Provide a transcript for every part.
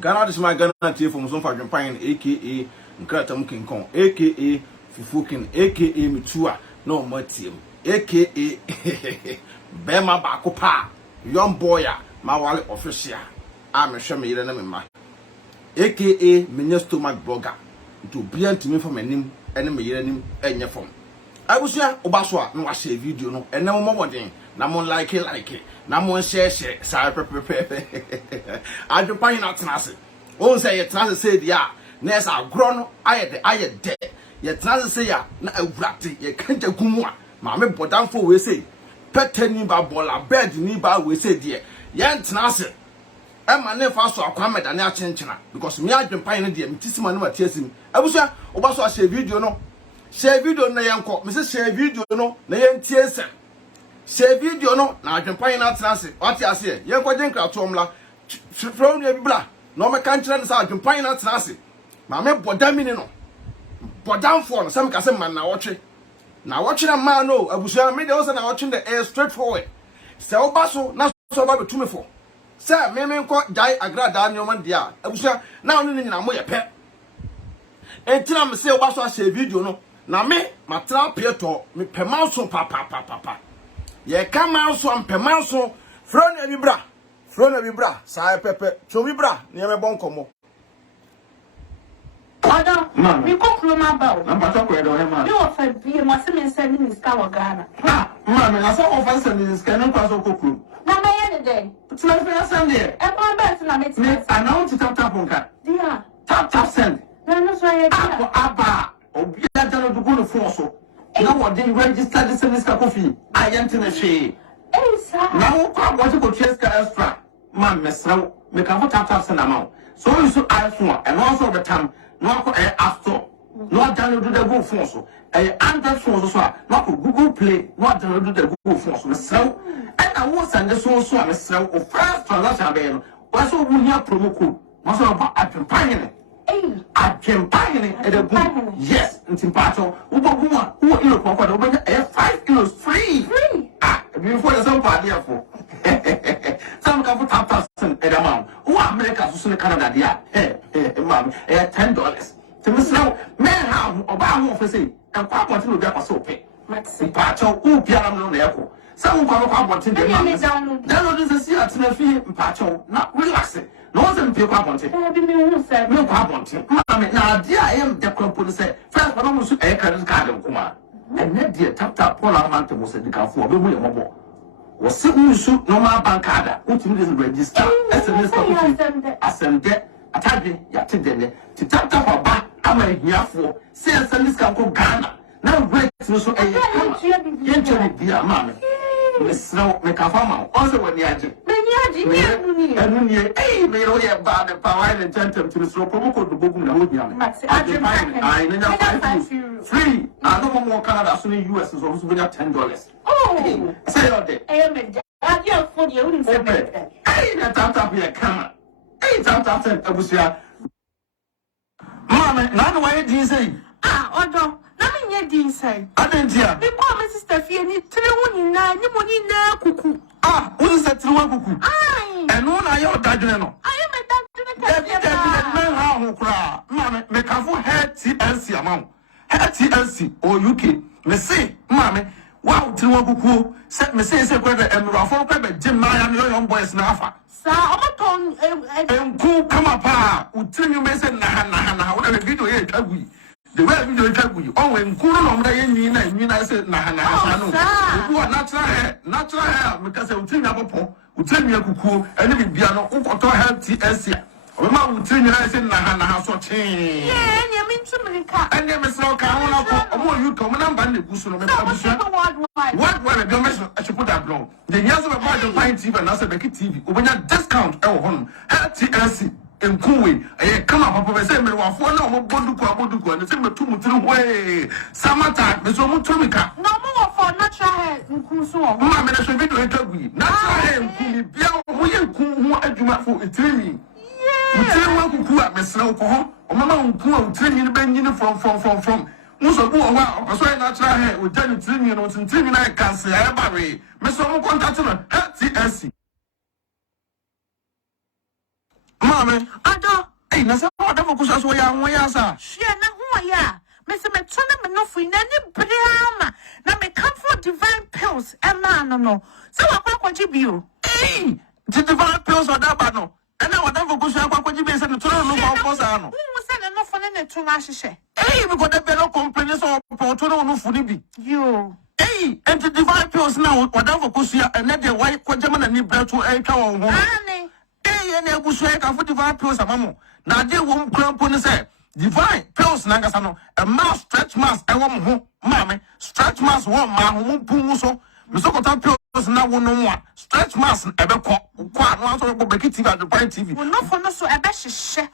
Ghana this my Ghana TV from some fashion pine aka Nkratam King Kong aka Fufukin aka Mitua no Matium aka Bema Bakopa young boy my wallet official I'm a shame you ma aka Minya Stomach Blogger to be to me from a name enemy yerim and your phone. I was here Obaswa no watch a video no and no more thing. Namon like it. Namon share. Sorry, I do pine out Tanasi. Oh, say it Tanasi said, yeah. Nes are grown, I dead. Yet Tanasi say, ya, na a ratty, ye can't a gumwa. Mamma Bodanfo we say, PƐtɛ Ɛyɛ Borla, bed niba we say, dear. Yan Tanasi. And my name first to come at an achenchina because me I can pine dear, Missima no tears him. I was here Obaswa share video no. Share video na yanko, Mrs. Share video no, na yan tears. Share video no na adwempan na tenase what ya say yen kwaje nkrato omla from ya bibla no me kan kire na adwempan na tenase ma me bodamini no bodamfo no sam ka se man na wotwe na ma no abusu me de o se na wotwe the air straightforward se obaso na so ba betumi fo se me nko jai Agradaa nyoman dia abusu na onu ni na mo ye pe entina me se obaso a share video no na me matra PƐtɛ me pema so pa ye come out so am pema so front e bra sai pepe so bi bra ne me bon komo Ada mi ko kloma ba o na pata ko e do he ma mi o fa bi mo se me send ni ska wa Ghana ma me na so o fa send ni ska no kwa so kokru na me ye ne den tla fa send e kwa ba na me ti me announce tap nka dia tap send na no so ye dia aba obi adalo du no fon so na what dey register this Mr. Kofi ayent na hwe na wo kwa what go treska extra man mesraw me kan for tap send amount so you so iPhone and also the time no ko App Store no download the go phone so Android phone so no ko Google Play no download the Google phone so mesraw and I was send so mesraw o first transaction be no was so we here promo code was so about adwempane yes, in Pato, who you look for 5 kilos free. Before the same party for some come for tap and amount. Who America to Canada, dear, ma'am, $10. To Miss Now, man, how Obama for say, and Papa to get us so pay. Maxi Pato, who piano on the airport. Some come up to the download this year to the fee, Pato, not relaxing. No one people want it. No problem. Now, dear, I am the company say, first, but almost a credit card of Kuma. And then, dear, tap Paula Manta was at the car for a mobile. Was sitting shoot no more bank card, which is register. I send that. I tell you, to tap a back. I'm a year for. Say, I send this car to Ghana. Now, great to so a dear mammy. Miss Snow, make a farmer. Also, when you are and hey, me no ye bad the power and gentleman to the slow promo code the book in the whole young. I free. I don't more Canada, so the US is also $10. Oh, say all day. I just for you. Hey, that tap here, come. Hey, tap sent a bushia. Mamma, not why do you say? Odo. Nothing yet, did say. I didn't hear. We promised Steffi and it's 3 money now, cuckoo. What is that 3 cuckoo? And one I ought to know. I am a doctor. Mamma, make a full head TLC amount. Head TLC or UK. Me say, Mamma, wow, 3 cuckoo. Set me say, whether and Raffle Pepper, Jim Maya, and your young boys now. Sir, I'm and cool come up, who tell you, Mason, Nahana, whatever video here, the way we do it, oh, when Kuno, I said, Nahana, you are natural hair, because I will tell you about who tell me a cuckoo, and if you are not to help TSC. Remember, will tell you, I said, Nahana, so change. Yeah, and you mean to me, and then Miss Roka, or you come and band the goose on the what were the measure? I should put that long. The years of a part of Pine TV and also Becky TV, when you discount our home, TSC. In Kuwait, I come up with a same one for no Boduko, and the same 2 3 way. Summertime, Miss Omutumika. No more for natural hair in Kuso. Mamma, I should be doing it. Natural hair, we are cool, what you might for a training. We tell one who cool at Miss Alcohol, or Mamma who cool training Benjamin from. Most of all, I saw natural hair with 10 trillion or 10 trillion. I can say, I bury Miss Omo contact her, TSC. Mommy, I don't. Hey, na se what for kusa so ya won ya sa. Hwɛ na ho ya. Me se me to na me no fu na ni brama. Na me come for divine pills. No. So akwaji bio. Hey, the divine pills or that bad no. And now what for kusa akwaji bi se no to no for sa no. Who say na no for na to na hyehyɛ. Hey, because the bello complain so to no fu ni bi. Yo. Hey, and the divine pills now what for kusa and let the white kwajama na ni bread to e ka won ho. Ane. Hey, and e busu ka for divine pills amamo. Na de wo nkrampo ne say divine pills na ngasa no a mass stretch mass e wo ho mame stretch mass wo ma ho pu so me so kota pills na wo no mo stretch mass e be ko no so go beki TV at Dubai TV Wo no for no so e be hyehyɛ.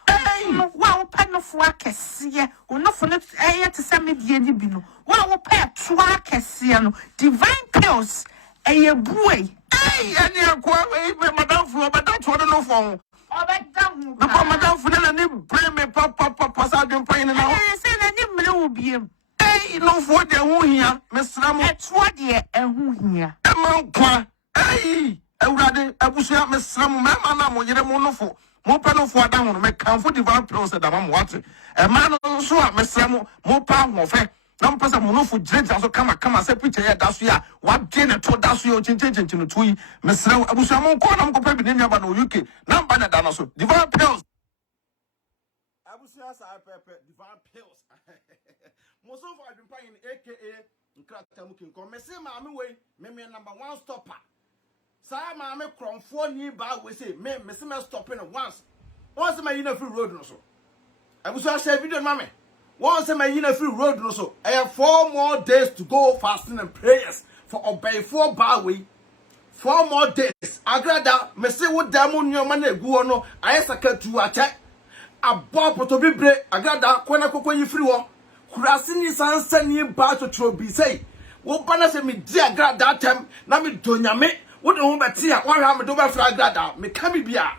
Wa wo pa no fo akɛseɛ. Wo no for no ɛyɛ te sɛ medie ni bi no. Wa wo pa to akɛseɛ no. Divine pills ɛyɛ buai. Hey, any akwa madam fu madam to no for Obedam. na madam fu na ni bring me papa sa dwen pan na Say na ni mre wo biem. hey no for de ho hia mesra mo Ɛtoɔ deɛ ɛho hia. e man kwa hey awurade abusua mesra mo ma na mo yere mo no fo mo pa no fo ada ho no me kan fo divine pills da ma mo wate e ma no so a mesra mo pa ho fe na mo pesa mo no fo jirejira so kama se picture ya da so ya wa de ne to da so ya chinchin no to yi mesra abusua mo ko na mo ko pa bi ne nua ba no UK na ba na da no so divine pills Abusia sa pepe divine pills. Moso for adwumpan aka nkrata mu kinko. Me se maame we me number 1 stopper. Sa maame kromfo ni ba we say me se me stopping once. Once me yin free road no so. Abusia share video mame. Once me yin free road no so. I have 4 more days to go fasting and prayers for obey 4 ba we. 4 more days. Agradaa me se wo damo nyoma na egu no ayesaka tu ache. Abo poto bibre Agradaa kwana yi free wo. Kurasi ni sansa ni ba to trobi say. Wo bana se me di Agradaa tem na me donyame. Wo de ho beti a wo hwa me do ba fra Agradaa me ka bibia.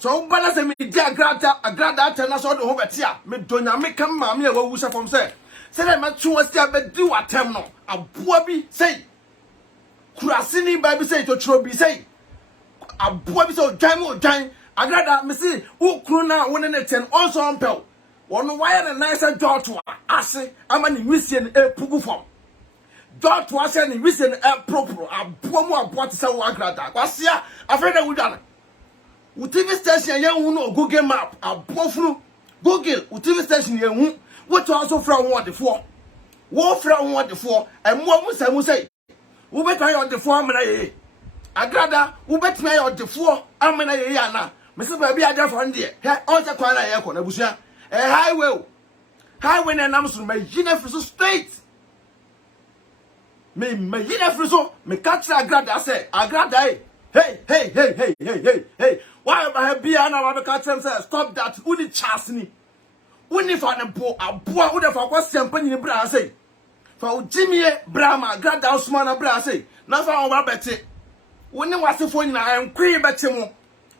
So bana se me di Agradaa tem na so de ho beti a me donyame kam ma me e wo wusa fom say. Say na ma tun wasi abedi watem no. Abo bi say. Kurasi ni ba bi say to trobi say. Abo bi so dwan Agradaa me see wo kru na wo ne ne ten also ompel. Wono wire na nice jot ase ama ni wisie ne epugu fom. Jot ase ni wisie ne propro abo mu abo te se wo Agradaa. Kwasia afreda wudana. Wo TV station ye hu no Google map abo funu. Google wo TV station ye hu wo to also fra wo defo. Wo fra wo defo emo mu sa mu sei. Wo betan yo defo amena ye. Agradaa wo betan yo defo amena ye ana. Mese ba bi aja for ndie he on se kwan na ye ko na busua highway na nam so ma yina fri so straight me yina fri so me catch Agradaa say Agradaa hey why ba be na ba catch them say stop that uni chance ni uni fa ne bo aboa wo de fa kwa sempa nyini bra say fa o jimie bra ma Agradaa usman na bra say na fa o ba bete woni wasefo nyina enkwi bete mo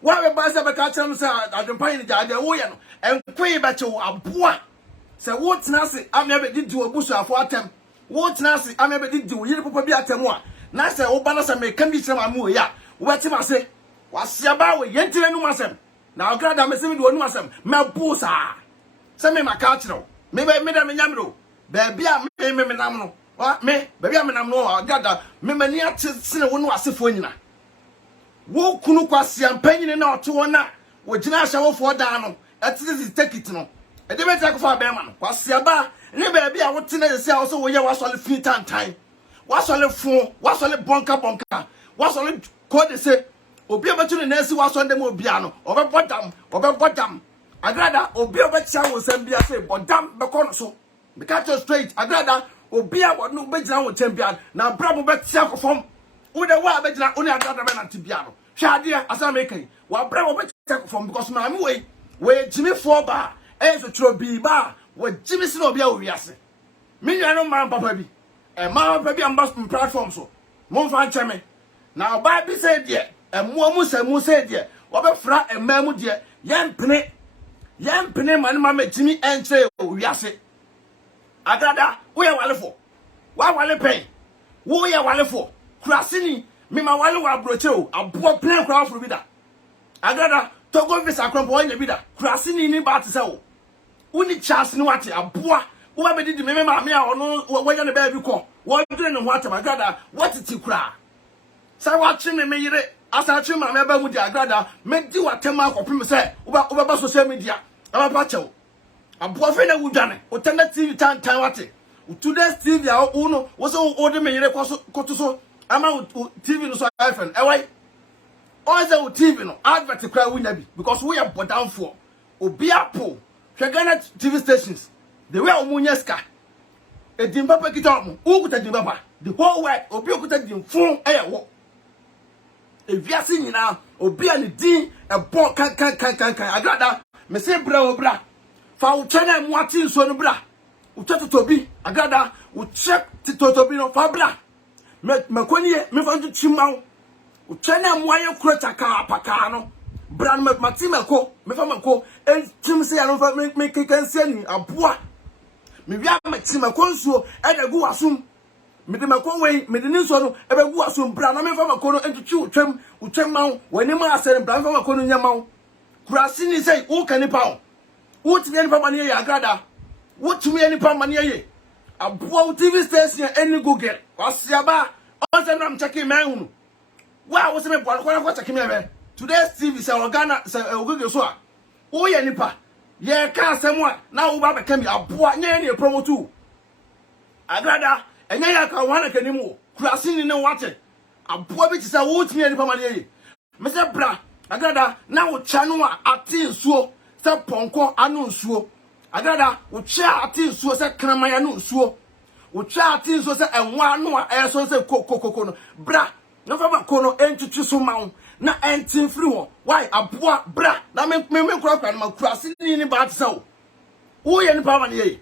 wa be ba se be ka chem se adwempan ni jaade wo ye no enkwe be che wo aboa se wo tena se ame be didi obusu afo atem wo tena se ame be didi wo yire papa bi atem a na se wo ba na se me kan bi chem amu ya wo beti ma se wasia ba wo yentire nu masem na Agradaa me se me do nu masem me bu sa se me maka kire me da me nyamro ba bia me nam no wa me ba bia me nam no Agradaa me mani ate sene wo nu asefo nyina wo kunu kwasia mpanyine na oto wona wo gina ahyawofo da no etisi take it no e de beta ko fa be ma no kwasia ba ne ba bia wo tena yesi a wo so wo ye wasole fi tantan wasole fu wasole bonka wasole ko de se obi abetu ne nasi wasole dem obi ano obebodam Agradaa obi obetia wo sam bia say bodam be ko no so be catch straight Agradaa obi a wo no be gina wo champion na bra mo betia ko fom wo de wa be gina oni Agradaa be na tibia no hwade asa me kai wa bra wo betia ko fom because ma me we jimi for ba so trobi ba we jimi si no obi a wo wiase me nua no man papa bi ma papa bi ambas platform so mo fa ncheme na ba bi say de mo mu samu say de wo be fra ema mu de yempene man ma jimi enche wo wiase Agradaa wo ye walefo wa wale pen wo ye walefo kurasini me ma wale wa broche o abo plan kura furu bi da Agradaa to go visa krampo anya bi da kurase ni ba te se wo uni chance ni wate aboa wo ba bedi me ma me a ono wanya ne ba bi ko wo dwene ne ho atama Agradaa what ti kura sa wa chi me yire asa chi ma me ba mu di Agradaa me di watema akopim se wo ba social media aba pa chew aboa fe na wudwane o tanda TV tan wate today's TV a uno wo so o de me yire koto so ama TV no so iPhone why Oza TV no advert kra wunya bi because we are down for obi apo Ghana TV stations the way omunya ska edimba pa kita omu ukuta dimba pa the whole world obi okuta dimfun wo eviase nyina obi a ne din ebo kan Agradaa me se bra obra fa wo twene mu ati nso no bra wo twetotobi Agradaa wo check titotobi no fa bra me koniye me fa ntu chimawo Uchana mwaye kureta ka paka no brand matimako me fa mako entim se ya no fa me kekense ni aboa me wia matimako nsuo e da gu wasum me de mako wei me de nsuo no e be gu wasum brand na me fa mako no entutu utwem mawo wani ma asere brand fa mako no nyamawo kurase ni sei wo kanipa wo wotimi nipa mane ye Agradaa wotimi nipa mane ye aboa TV station eni Google wasiaba on se na mcheki manhunu Wa wo se me bwa kwa check me be today's TV say Ghana say Google so a wo ye nipa ye ka asem a na wo ba beka mi aboa nye ne promote Agradaa enya ya ka wana kanimu kurase ni ne wate aboa bi ti say wo timi nipa mane ye me se bra Agradaa na wo cha no a ati nsuo se ponko anu nsuo Agradaa wo cha ati nsuo se kramaya no nsuo wo cha ati nsuo se enwa no a eso se kokokoko no bra no fa ba kono entutu so mawo na entin free wo why aboa bra na me kura na kurase ni ba te sawo wo ye ni pa man ye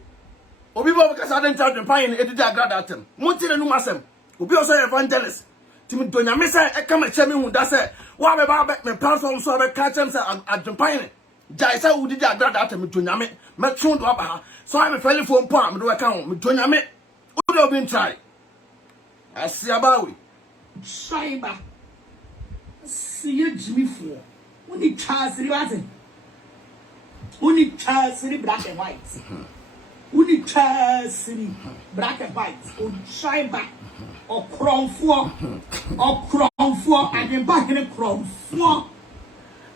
obi bo ka sa den ta den pan edidi Agradaa tem monti ne nu masem obi o so evangelist timi donya me say e kama che me hu da say wa be ba me platform so be ka chem say adwen pan jai say udidi Agradaa tem donya me tun do ba ha so I me feli phone pa me do ka ho me donya me wo do bi try asiabawi Shaiba. See you, Jimmy Four. When the Charles Ribatin. When the Charles black and white. When the Charles black and white. Or Shaiba. Or Crown 4. Or Crown 4. And then back in the Crown 4.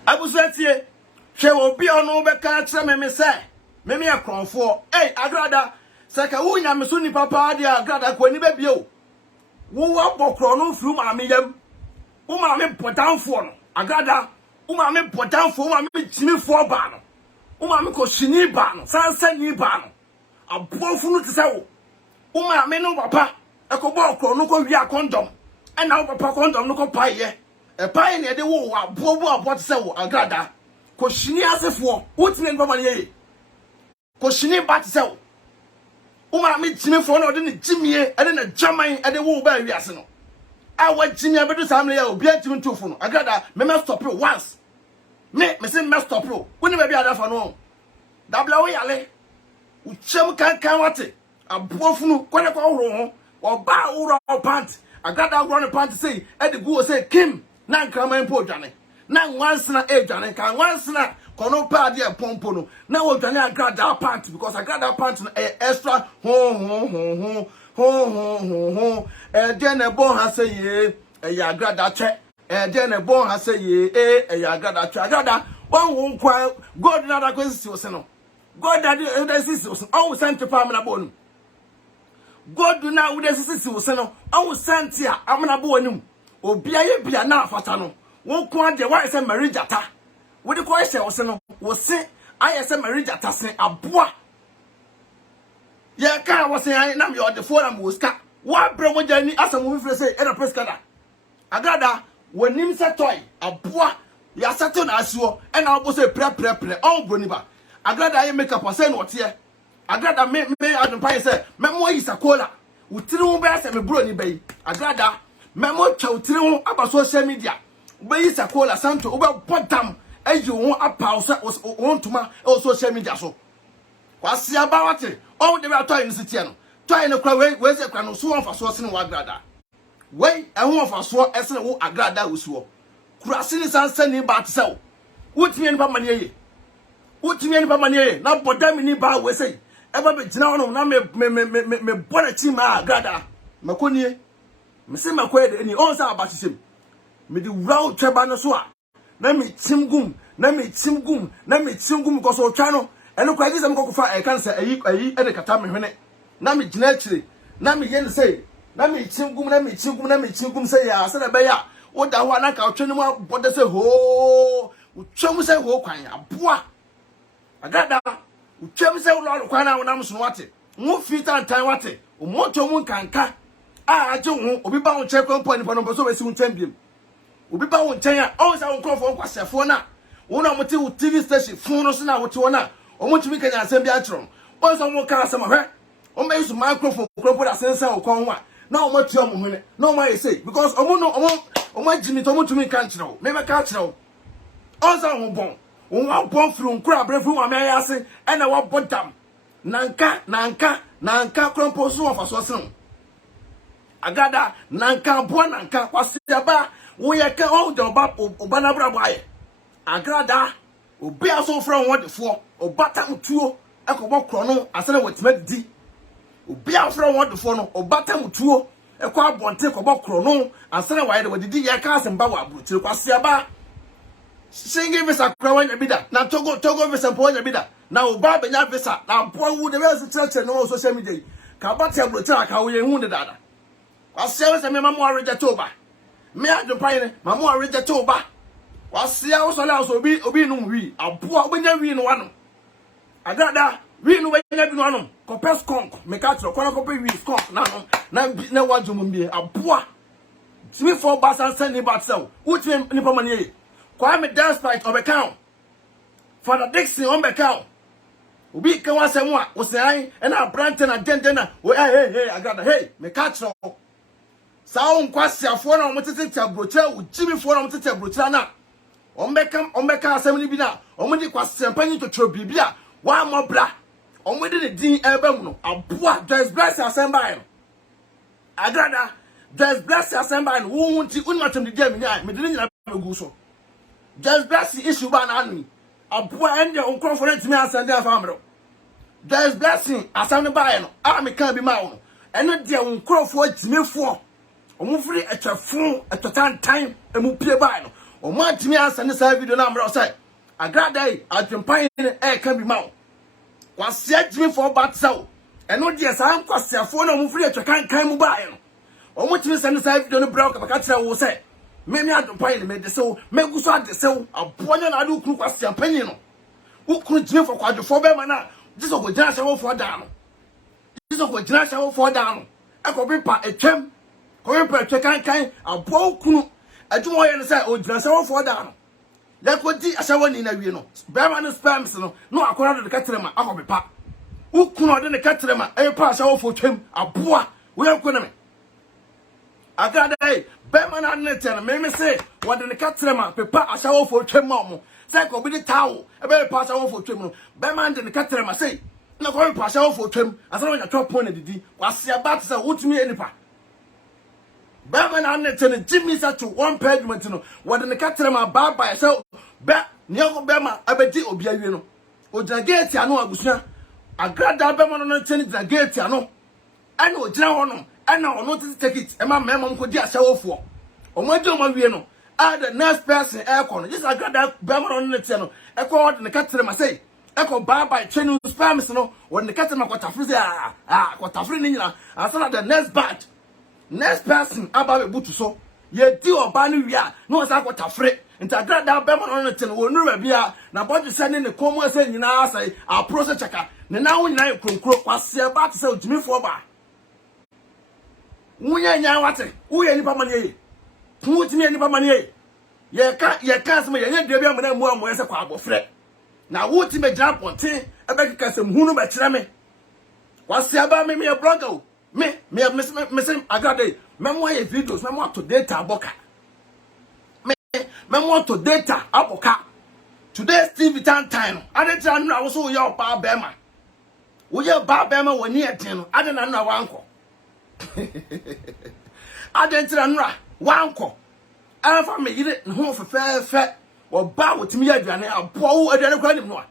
I was at here. She will be on over catcher, me say. Me a Crown 4. Hey, Agradaa. Saka unya mesuni papa dia Agradaa ko ni be bio. Wo wa bokro no fru ma me yam wo ma me podanfo no Agradaa wo ma me podanfo wo ma me timifo ba no wo ma me ko shini ba no sansa ni ba no abofu no tse wo ma me no papa e ko bokro no ko wi akondom e na wo papa kondom no ko paye e paye ne de wo abobu abo tse wo Agradaa ko shini asefo wo tine no ba ne ye ko shini ba tse wo Uma me jimi fo na ode ne jimie ade na jaman ade wo ba wiase no a wa jimi abedu samle ya obi ajimi ntofo no Agradaa me stop it once me say me stop it woni ba bi ada fa no dabla wo yale uchem kan wate abofunu kwene kwa horo ho oba woro pant Agradaa woro pant say ade go say kim na nkraman po dwane na nwansena dwane kan nwansena kono pa de pompo no na wo dwane Agradaa pant because Agradaa pant no extra ho de ne bon ha say ye Agradaa che de ne bon ha say ye Agradaa che Agradaa won won kwa god na da kwesi o se no god da sisi o se o sent pa amna bo no god na wo da sisi o se no o sent a amna bo anim obi aye bia na afata no won kwa de wa se marijata wo de ko hye o se no wo se aye se marijata se aboa ye ka wo se aye na me o de fo na mo ska wa bre mo jani asam wo fire se e na press kada Agradaa wonim se toy aboa ya settle na asuo e na wo se pre on broni ba Agradaa ye make up say no tie Agradaa me adumpa say me mo yi sakola utiri wo be ase me broni bayi Agradaa me mo twa utiri wo aba social media be yi sakola santo wo be podam ayi wo apa so wo ntuma e social media so kwasi aba wate o de be atoy ni sitie no toy no kwa we se kwa no so won fa so se ne wa Agradaa we e ho fa so ese ne wo Agradaa wo suo kurase ni sansa ni ba te se wo wotimi nipa mane ye na boda mi ni ba we say eba be gina wono na me bona chi ma Agradaa makonie me se makoye ni on sa abashisem me di wraw tweba no so a na me chimgum because o twa no eno kwa gise me kokofa e kan se ayi e de kata me hwene na me gina akire na me ye ne say na me chimgum say ya se na be ya wo da ho na ka otwe no mu boda say ho utwam say ho kwan aboa Agradaa utwam say wo lo kwan na wo nam so wate wo fita tan wate o moto mu kanka a aje wo obi ba wo che kwampo ni pano so besi untwam biem obi ba wo nchen a o sa wo krofo kwasefo na wo na mo te wo TV station fun no so na wo te wo na o mo tumi kanya asem bi a kiro o so mo ka asem hwe o me use microphone krofo da sensa wo kon wa na o mo tue mo hune na o ma say because o mo jimi to mo tumi kan kiro me be ka kiro o sa wo bon wo wa bon fru nkura brefu wa me ayase e na wo bodam nanka krompo so wa faso sen Agradaa nanka bo nanka kwasiaba wo ye ka o de oba na bra bwa ye Agradaa obi aso from what defo obata mutuo ekobọ kro no asere wetima didi obi aso from what defo no obata mutuo ekọ abonte ekobọ kro no asere wa ye de didi ye ka asemba wa abutire kwasiaba singi visa kra wanya bida na togo visa po wanya bida na oba benya visa na po wu de be se no social media ka bata abutire ka wo ye hu de dada kwasiaba se me mamu arejete oba me adopane mamu arejete oba wasia wo sola so obi num wi aboa obenya wi no wano Agradaa wi no benya bi no wano ko pes konk me ka tro ko na ko pe wi konk na wajum mbi aboa timi for basan send ni batsel utimi nipa mane ye kwa me despite obekao Father Dixon on bekao obi kan wasem a wo sai na branch na dendena wo hey Agradaa hey me ka tro sawo nkwasiafo na omotete tabrocha ujimifo na omotete tabrocha na ombeka asem ni bi na omodi kwasempanyi totro bibia wa mobra omodi ne din ebam no aboa just bless asembai no Agradaa just bless asembai no wo hunti unmatem de dem nya me de nyina megu so just bless issue ba na anu aboa ende onkrofo na timi asende afamro just blessing asem ne ba no a me kan bi ma wo no eno de onkrofo ajimefo omufri etwafo etotantan emupie ba no omo atimi asane sa video na amra say Agradaa adwempan e ka bi mawo kwase adwemi for batsaw eno de sa nkwasiafo na omufri etwakan mu ba no omo timi sane sa video no bra ka kira wo say me adwempan me de so me guso ade sew abonya na ade ukuru kwasiampan no ukuru dwemi for kwadwofo be ma na jiso go jina shawo for da no ekobi pa etwem ko pe etwakan abo ukuru adwuma ye no say o jina shawo for da no lekodi ashawo ni na wie no be ma no spams no akora de katrema akobepa ukunu de ne katrema e pa ashawo for twem aboa we yakuna me Agradaa be ma na net na me say wo de ne katrema pepa ashawo for twem mo say ko bi de tawo e be pa ashawo for twem no be ma de ne katrema say na ko pa ashawo for twem asana nya top point na didi kwase abat say wotumi enipa Bama net and Jimmy to one pavement no what the catrema bar by so ba nyako bema abedi obia wi no o dragate ano agusua Agradaa bema no chen dragate ano ana o gina ho no ana ono take it e ma mema nko di asawofo o ma jo ma wi no the next person e ko no just Agradaa bema no net no e ko what the catrema say e ko bar by chen spams no what the catrema ko tafri say ko tafri ni nyina asana the next person about butu so ye di oba ni wi a no sa kwata fre nti Agradaa be mo no ten wo nura bia na bodju se ne komo se nyina asai a process cheka ne na wo nyina kronkro kwase ba te se ojimifo ba wunya nya wate wo ye nipa mane ye hu timi nipa mane ye ka se ye nya de bia mo na mu amoye se kwa abofre na wo timi gira ponte e be keka se hu no be kire me kwase ba me blogger o me Agradaa memo ye videos memo to data aboka memo to data aboka today TV time ade tira no awo ye oba bema wo ye ba bema woni eden no ade na no wanko ade tira no wanko afa me yire ho fefe oba wotimi ya aduane abo wo aduane kwa nim no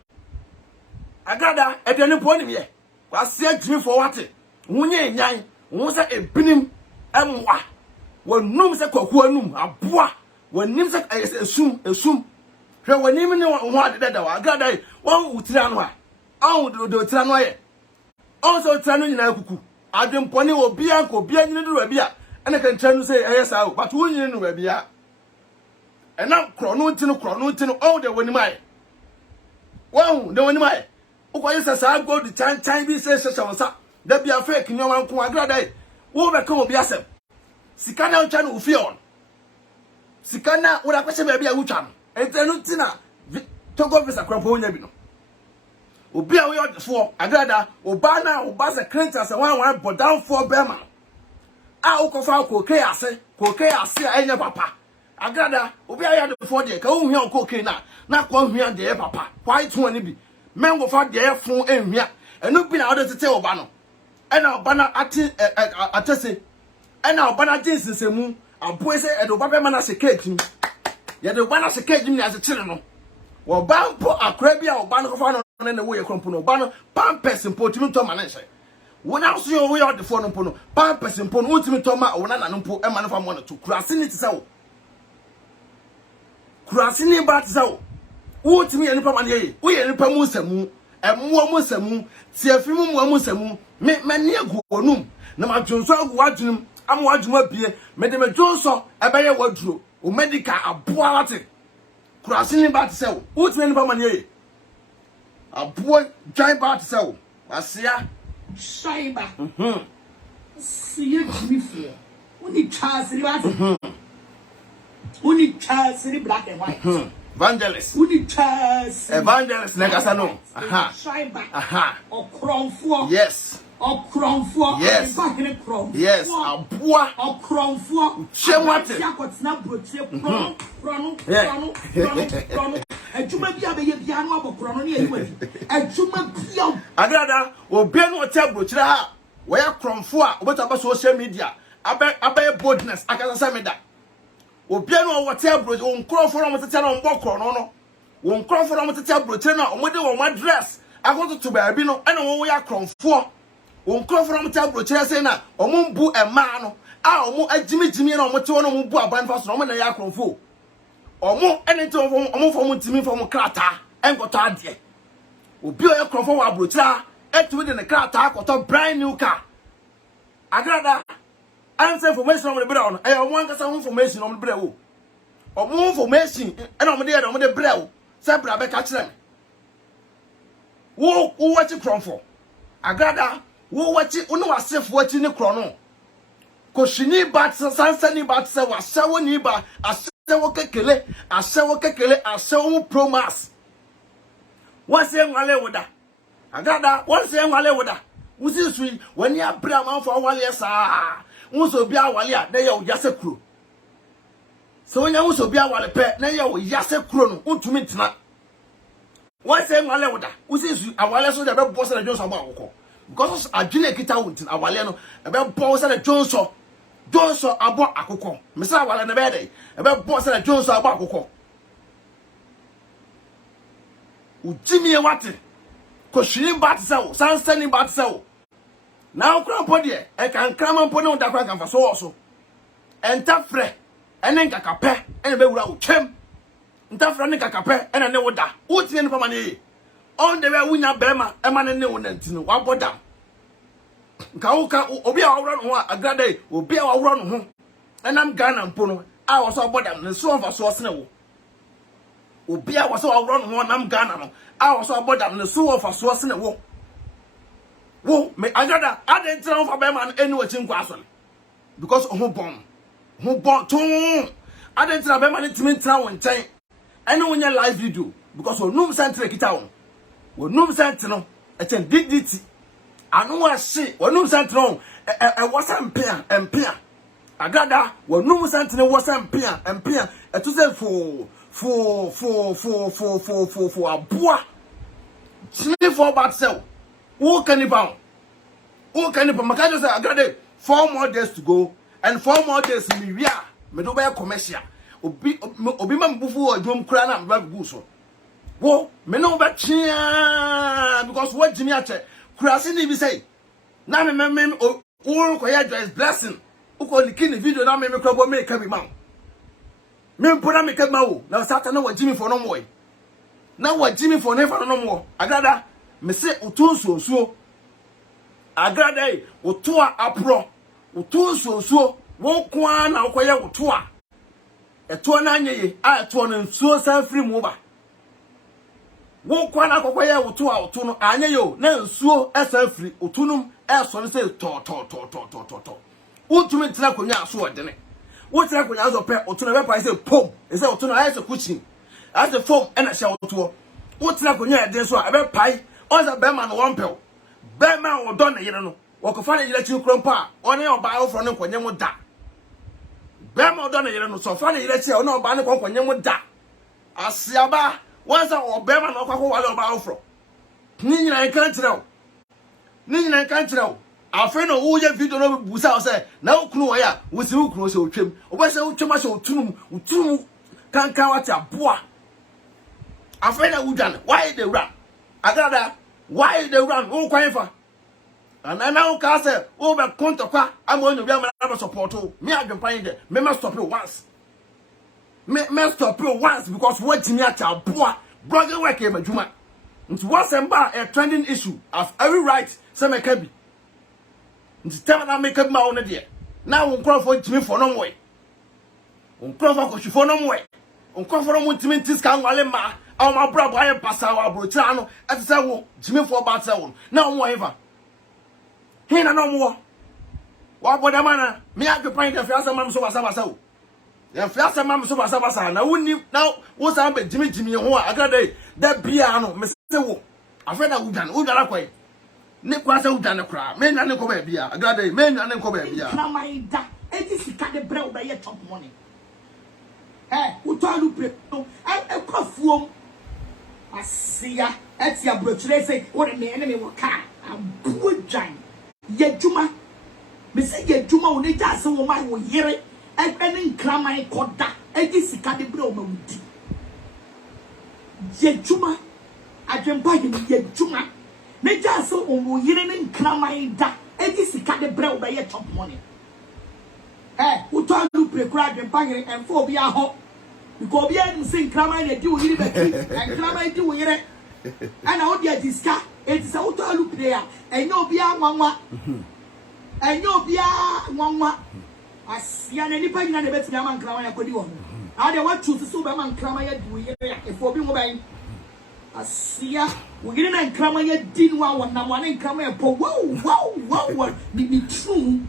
Agradaa aduane po nim ye kwase adwumi fo wate wonye nyan wo se ebinim emwa wonum se kwaku anum aboa wonim se esum hwe wonim ne ho adeda wa Agradaa won wutira no a do tira no ye on so tira no nyina kuku adwempone obia nko obia nyine do bia ene kan tira no se eyesa o but wonyine no bia ena krono ntino on de wonim aye won de wonim aye ukoye sa gold chan bi se shawonsa da bia fake nyoma nko Agradaa wo be ka obi asem sika na ncha no ufi on sika na wo da kwese bia wutwa no entenu ntina togo visa kwampo onya bi no obi a wo yodfo Agradaa oba na oba se krenta se wan bodan fo bema a ukofa koke ase a enya papa Agradaa obi a yodfo de ka wo hia koke na kwa hia de papa kwai to ani bi mengo fa de fun enhia enu bi na wo de tete oba no ena oba na atese ena oba na jinsensemu aboe se edo oba be ma na se cake ni ye de oba na se cake ni ase kire no wo ba mpo akra bi a oba no kofa no na wo ye krompo no oba no pampers mpo timi to ma na nse wo na so yo wo ye odefo no mpo no pampers mpo no wo timi to ma wo na no mpo e ma no fa mo no to kurase ni tisa wo kurase ni ba tisa wo wo timi ye nipa ma ne ye wo ye nipa mu nsamu emmo mu nsamu tiafi mu nsamu me ne agu onum na ma dwonso agu wadwunum am wadwum abie me de me dwonso ebe ye waduro o medical aboa late kurase ni ba tisa wo wo timi nipa ma ne ye aboa dwan ba tisa wo asia Shaiba. See you, Jimmy. Only Charles, only Charles, black and white. Evangelist. Only Charles. Evangelist, Negasano. Aha. Shaiba. Aha. Or Crom 4. Yes. Or Crom 4. Yes. Crom. Yes. Aboa. Or Crom 4. Chemwate. Agradaa obi no table kira ha we ya kromfo a obetaba social media abe boldness akasa meda obi no wo table on kromfo no motete na mbokro no won kromfo no motete abrochire na omode wo address agoto to baabi no ena wo ya kromfo won kromfo no motete abrochire say na omumbu ema no a omu agimigimi na omote wo no mumbu aban fa so no na ya kromfo omo enete omo fo mo ntimi fo mo krata enkoto ade obi o ye kromfo wa abrochira etu de ne krata akoto brand new car Agradaa answer information on the brown e omo ankasa information on the brew omo information e na omo de brew se bra be ka kire me wo wachi kromfo Agradaa wo wachi unu wasefo wachi ne kro no ko shini bat sansani bat se wa sewo ni ba asewo kekele asewo promas wase nwale woda Agradaa wase nwale woda wusi sui wani abra manfo wale sa wuso bia wale a na ye yase kuro so wonya wuso bia wale pe na ye yase kuro no untumi ntena wase nwale woda wusi sui awale so de be boss na Johnson akoko because adwene kita wuntin awale no e be boss na Johnson abo akoko mesa awale na be dey e be boss na Johnson abo akoko ujimi wate ko shiri bat sawo sansani bat sawo na okra podie e kan krama mpo ne ndakwa kan faso oso entafre ene nkakape ene be wura utwem ntafre ne nkakape ene ne woda utie ne pama ne on the way wunya bema e ma ne wo nantino wa boda nka wo ka obi a wawura no ho Agradaa obi a wawura no ho enam Ghana mpo no a wo so boda ne so faso se ne wo obi a wo so wawura no ho nam Ghana no a wo so boda ne so faso se ne wo me Agradaa adentra for be man enu achi nkwa asole because ho bon tun adentra be man timi ntra won nten ene wonya live video because onum sentre kita won onum sentre no e chen dignity anu ahye onum sentre no e wasa mpia Agradaa onum sentre wasa mpia e to say for aboa chini for bad sell. Who can makajo say Agradaa 4 more days to go and 4 more days me do be commercial obi ma mbufu adwom kura na mba gu so wo me no ba chia because what Jimmy ache kura se ni bi say na me o ko ya joy's blessing uko likini video na me kura bo me ka bi ma me mpona me ka ma wo na satan na wa Jimmy for no moy na wa Jimmy for never no mo Agradaa me se otunsuosuo Agradaa oto a apro otunsuosuo won kwa na okoye oto a eto na anyeye a eto no nsuo san free mu ba won kwa na akokoye oto a oto no anyeye na nsuo esan free otunum eso no se to utumi tira konya aso odene wo tira konya aso pe oto no be pa se pom e se oto no aye se kuchi as the form and a shell to what like when you're there so I bet pie on the bearman one pill. Bearman or done, you know, or can find let you crumpa on your bio from the when you would die. Bearman or done, you know, so funny let you know about the when you would die. As Siaba, once or bearman or while bio from Nina and can't tell. Nina and can't tell. Our friend who you video no busa say now clue ya with you close your trim. Or what's so much of two can't count a boy. I find out who done it. Why they run? Agradaa, why they run? Who crying for? And I now can say, oh, but counter qua, I'm going to be able to support you. Me, I can find it. Me must stop you once. Me stop you once because what Jimmy at a boy, brother, work came a Juma. It's once and bar a trending issue of every right, some can be. It's time I make up my own idea. Now, we'll call for Jimmy for no way. We'll call for no way. We'll call for no Jimmy Tiscan Walema. Oh, my brother, I am Passawa Brutano, at the Sawo, Jimmy for Barcelona. No more ever. Here no more. What would a man? Me, I could find the first mamma so as I saw. The first mamma so as I was. Now, wouldn't now, what's up, Jimmy, who I got that piano, Mr. Wo. A friend of Udan away. Nick was out than a crowd. Men and Nico Bia, Agradaa, men and Nico Bia. Come my da, and this is cut the bread by your top money. Eh, who told you, I cough. Asia, that's your brother. Say, what an enemy will come. I'm good, John. Yet, Juma, Miss Juma, when they just so my will hear it, and then clam my coda, and this is the bro. Yet, Juma, I can buy him, yet, Juma. They just so on hearing and clam my da, and this is the bro by your top money. Eh, who told you, pre-crowd and banging and phobia hot. Because we are saying, Clamor, and do it, and Clamor do it. And I would get this car, it's out to look there, and no beer one, and no beer one. I see any pain on the best man Clamor I could do. I don't want to Superman Clamor do it for being mobile. I see ya, we didn't Clamor yet, didn't want one and Clamor. Wow, be true.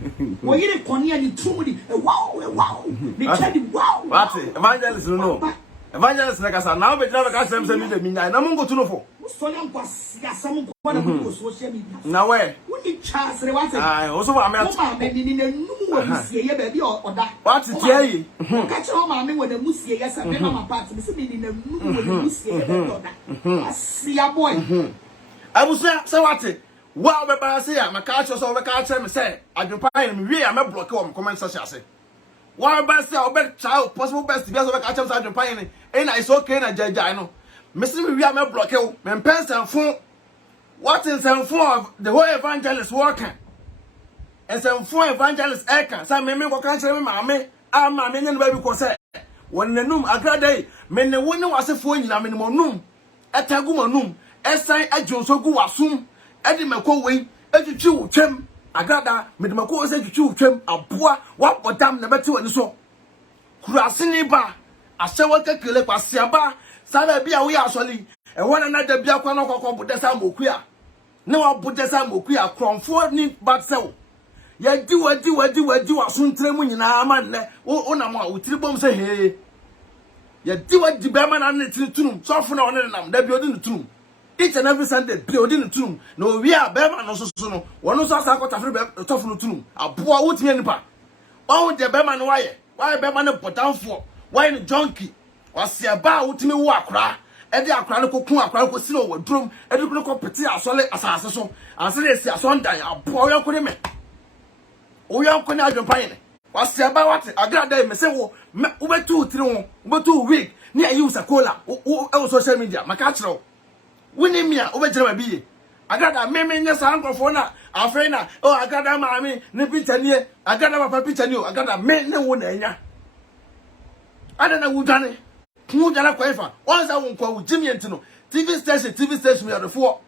We didn't Connie and truly, wow. They said, wow. What's it? Evangelist, no. Evangelist, like I said, now we never got them send me the meaning. I'm going to know for. So young was some one of those social media. Now, where? Would you charge the water? I also am a baby in a new baby or that. What's it? Yeah, catch your mammy when the Musia, yes, and then my party is in a new Musia. I see a boy. I was there, so what's it? Well, but I say, I'm a catcher, so I can't tell me, say, I can find me, I'm a block on comment, such as it. One best, I'll bet child, possible best, to be as a catcher, I can find it, and I saw Ken and Judge, I know. Mr. We are a block, men pants and phone. What is some form of the whole evangelist working? And some four evangelist acre, some men will catch me, mammy, I'm my men and baby was when the noom Agradaa, men the winner was a phone in a minimum noom, at Taguma noom, as I Jones so go assume. Eddie McCoy, Eddie Chew, Chem, Agradaa, Midmako said to chew Chem, a boy, what but damn never two and so. Crassini bar, a shower kill a Siaba, Sada be away actually, and one another be a quanoko put the Samoquia. No, I'll put the Samoquia, crom 4 neat but so. Yet do a soon tremble in our man, oh, Onama, with 3 bombs say, hey. Yet do what the Berman and the tomb, soften on them, they build in the tomb. Each and every Sunday, building the tomb. No, we are Berman also soon. One of us got a free tough no tomb. A poor wood in pa. Why would the Berman wire? Why Berman put down for? Why the junkie? Or see a bar with me walk cry. And they are crying to come across with silver drum, and you look up petty as solid as assassin. And say, a Sunday, a poor young women. Oh, young Conagin Pine. was about what Agradaa me say wo over 2-3 wo over 2 week ni ayi usakola o social media makachro woni me over jira biye Agradaa me nya san krofo na afre na o Agradaa maami ne picture ni Agradaa papa picture ni o Agradaa me ne wo na nya ada na wudane wudana kwa ifa onza wo nkwa ujimi entino TV station me adofo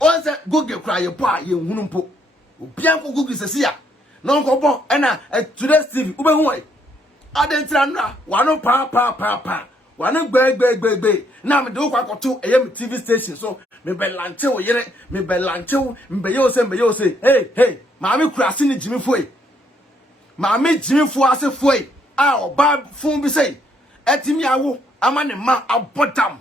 onza Google cry ye pa ye hunu mpo obianko Google sesia no nkobo na today's TV ube hu ai adentra na wano pa wano gbe na me do kwa koto eye TV station so me belante wo yere me belante wo mbe yo se hey maami kurase ni jimi foi maami jimi fo ase foi a oba fun bi sei etimi awo ama ne ma abotam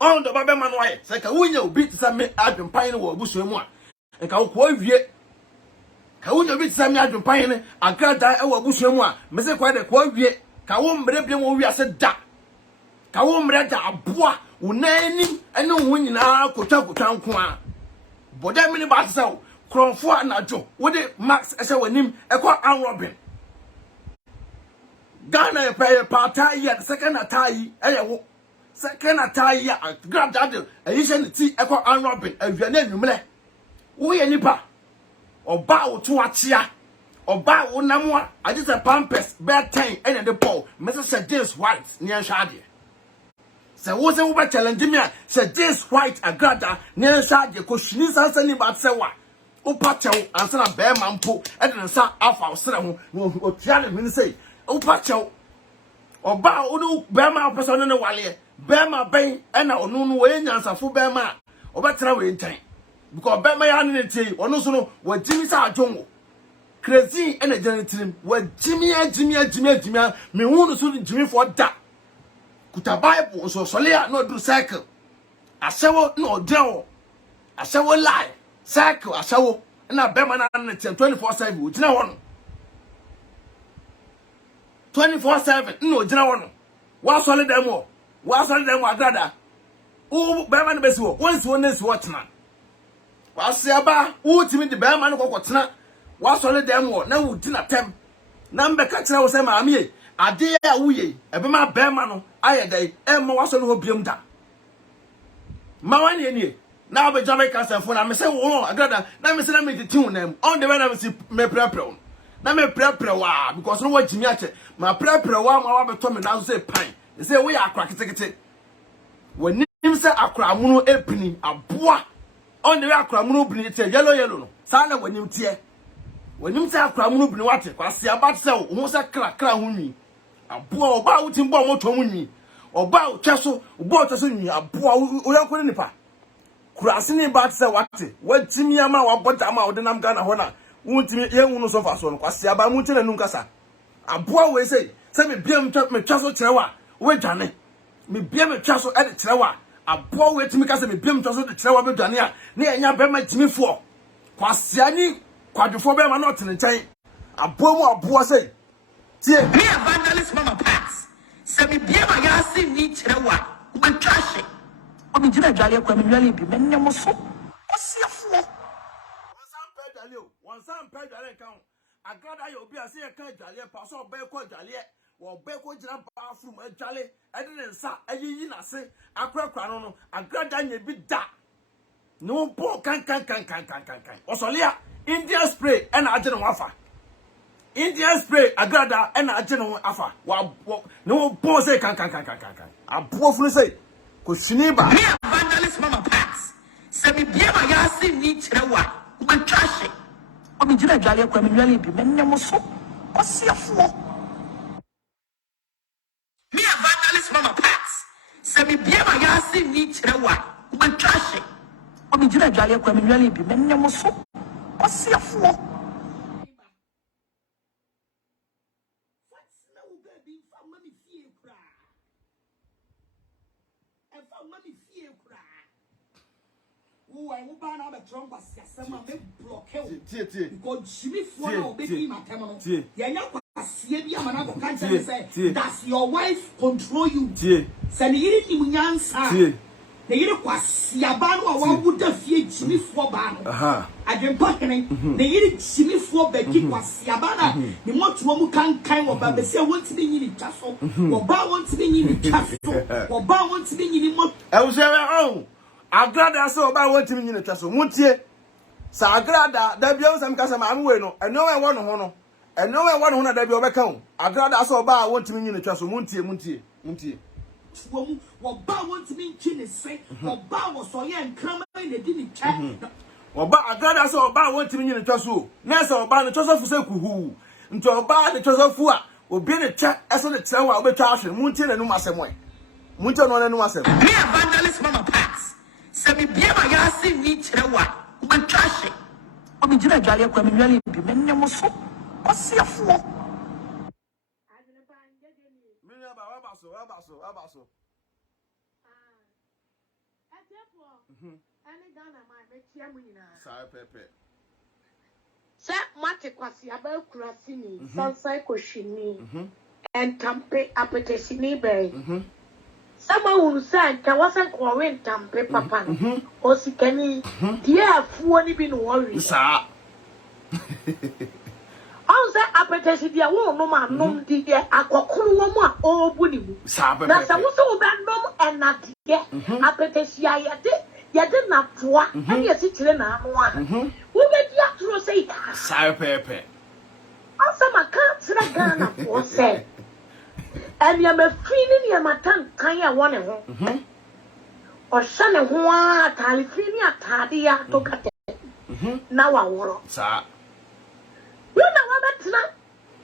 on do babe man waye se ka wunya obi tsa me adwempan ne wo abuso mu a e ka wo awie ka wunya obi tsa me adwempan ne Agradaa e wo abuso mu a me se kwa de kwa awie ka wo mbre bia wo wi ase da ka wo mbre da aboa unani ene wo nyina kotwa nko a boda mi ne ba tsa wo kronfo anajo wo de max e se wanim e kwa anrobin Ghana ye pay party ye second attayi eyewo second attayi Agradaa e yise ti e ko anrobin aduane anwumle wo ye nipa oba wo to achia oba wo namwa agise pampers be 10 ene de paul Mr. James White ni anhade se wo be challenge me a se James White Agradaa ni anhade ko shini sansa ni ba tse wa o pachew ansa na be mampo e de nsa afa osere ho o tia le mi say upacho oba onu bema person ne wale bema ben na onu no we nyansafo bema obetra we ntan because bema ya ne tie onu so no wajimi sa adwonwo crazy na genetirim wajimi ajimi me hunu so jimi for da kuta bible so solia no do cycle asewo no dewo asewo lie cycle asewo na bema na ne 24/7 wo gina wono 24/7 no jina wono wa sole dem Agradaa o be ma ne besi wo wonsi wonesi wo tena wa se aba wo timi de be ma ne kokotena wa sole dem wo na wo di na tem na mbe ka kire wo se ma amie ade ya wuye e be ma be ma no ayedai e ma wa sole ho biam da ma wani enie na be jabe ka se fo na me se wo Agradaa na me se na me titi wo nam on the way na me si me prepare na me prepare wa because no wa jimi ache ma prepare wa ma wa beto me na so say pan say we akra kitekete wani se akra munu epini aboa on the way akra munu bini te yellow no sa na wani tie wani se akra munu bini wate kwase aba se wo se kra ho nwi aboa oba wo timbo mo to mu nwi oba o twaso oba o twaso nwi aboa o yankore nipa kurase ni ba se wate wa jimi ama wa boda ma wo de nam Ghana ho na wuntimi ye hunu so fa so no kwase aba mu tene nun kasa aboa we say me biam me twaso kyerwa we dwane me biam me twaso e de kyerwa aboa we timi kasa me biam twaso de kyerwa be dwane a na enya be ma jimifo kwase ani kwadwofo be ma no tene nkyɛn aboa mu aboa say tie me evangelist mama pass se me biam a ya si ni kyerwa we twahye o mi gina dwale kwa me nwale bi me nnem so osiafo one sam pedale kan Agradaa yo bi ase ye kan dwale pa so be ko dwale wo be ko jira bathroom dwale e de nsa ayiyi na se akrakra no Agradaa nya bi da no bo kan osolia Indian spray e na age no afa Indian spray Agradaa e na age no afa wa no bo say kan abo funu say ko shiniba me evangelist mama pass se me biama ya si ni kyerwa we twahye o mi gina dwale kwa me nwale bi me nnem so osiafo me evangelist mama pass se me biama ya si ni kyerwa we twahye o mi gina dwale kwa me nwale bi me nnem so osiafo I will ban out the trunk was some block because Jimmy for baby my terminal. Does your wife control you? Send you answer. The year was Yabano, what would the fear Jimmy for ban? I adwempahene ne yiri chimifo bagi kwasiabana ne motuo mu kankan wo ba bese wontimi nyini twaso wo ba wontimi nyini twaso wo ba wontimi nyini mo Ewusebe Agradaa so ba wontimi nyini twaso muntie sa Agradaa da bia usam kasa ma anwe no eno we wo no ho no eno we wo no ho na da bia obeka ho Agradaa so ba wontimi nyini twaso muntie wo ba wontimi nchi ne se wo ba wo so ye nkrama ne di ni cha Oba Agradaa so oba wontimi nyini twaso na se oba ne twaso fu se kuhu nti oba ne twaso fu a obi ne cha eso ne tra wa obetwa ahwe muntie na num asem we muntie no na num asem Me evangelist mama pass. Se me bia ma ya si ni kire wa. Ma trash. O mi jira dwale kwa me nwale bi me nnem so. Osiafo. Minya ba wa baso Any Ghana man, make Yamina. Sa pepe Sir Mate Kwasi Abakurasini, Sansai Koshini, and Tampe Apetesini Bay. Someone who said, Kawasan Korean Tampe Papa, or Sikani, dear, won't been worried. sa All that appetite, dear, won't no man, no, dear, Aquacuma, or Bunny. sa pepe That's also that no and not yet. Appetite, did not poor, and yes, it's in a one. Who get you to say, sa pepe also, my can't Ghana for say. And you're a feeling your matan kaya one or son of one, California, Tadia, Tocate. Now I want. sa You know what that's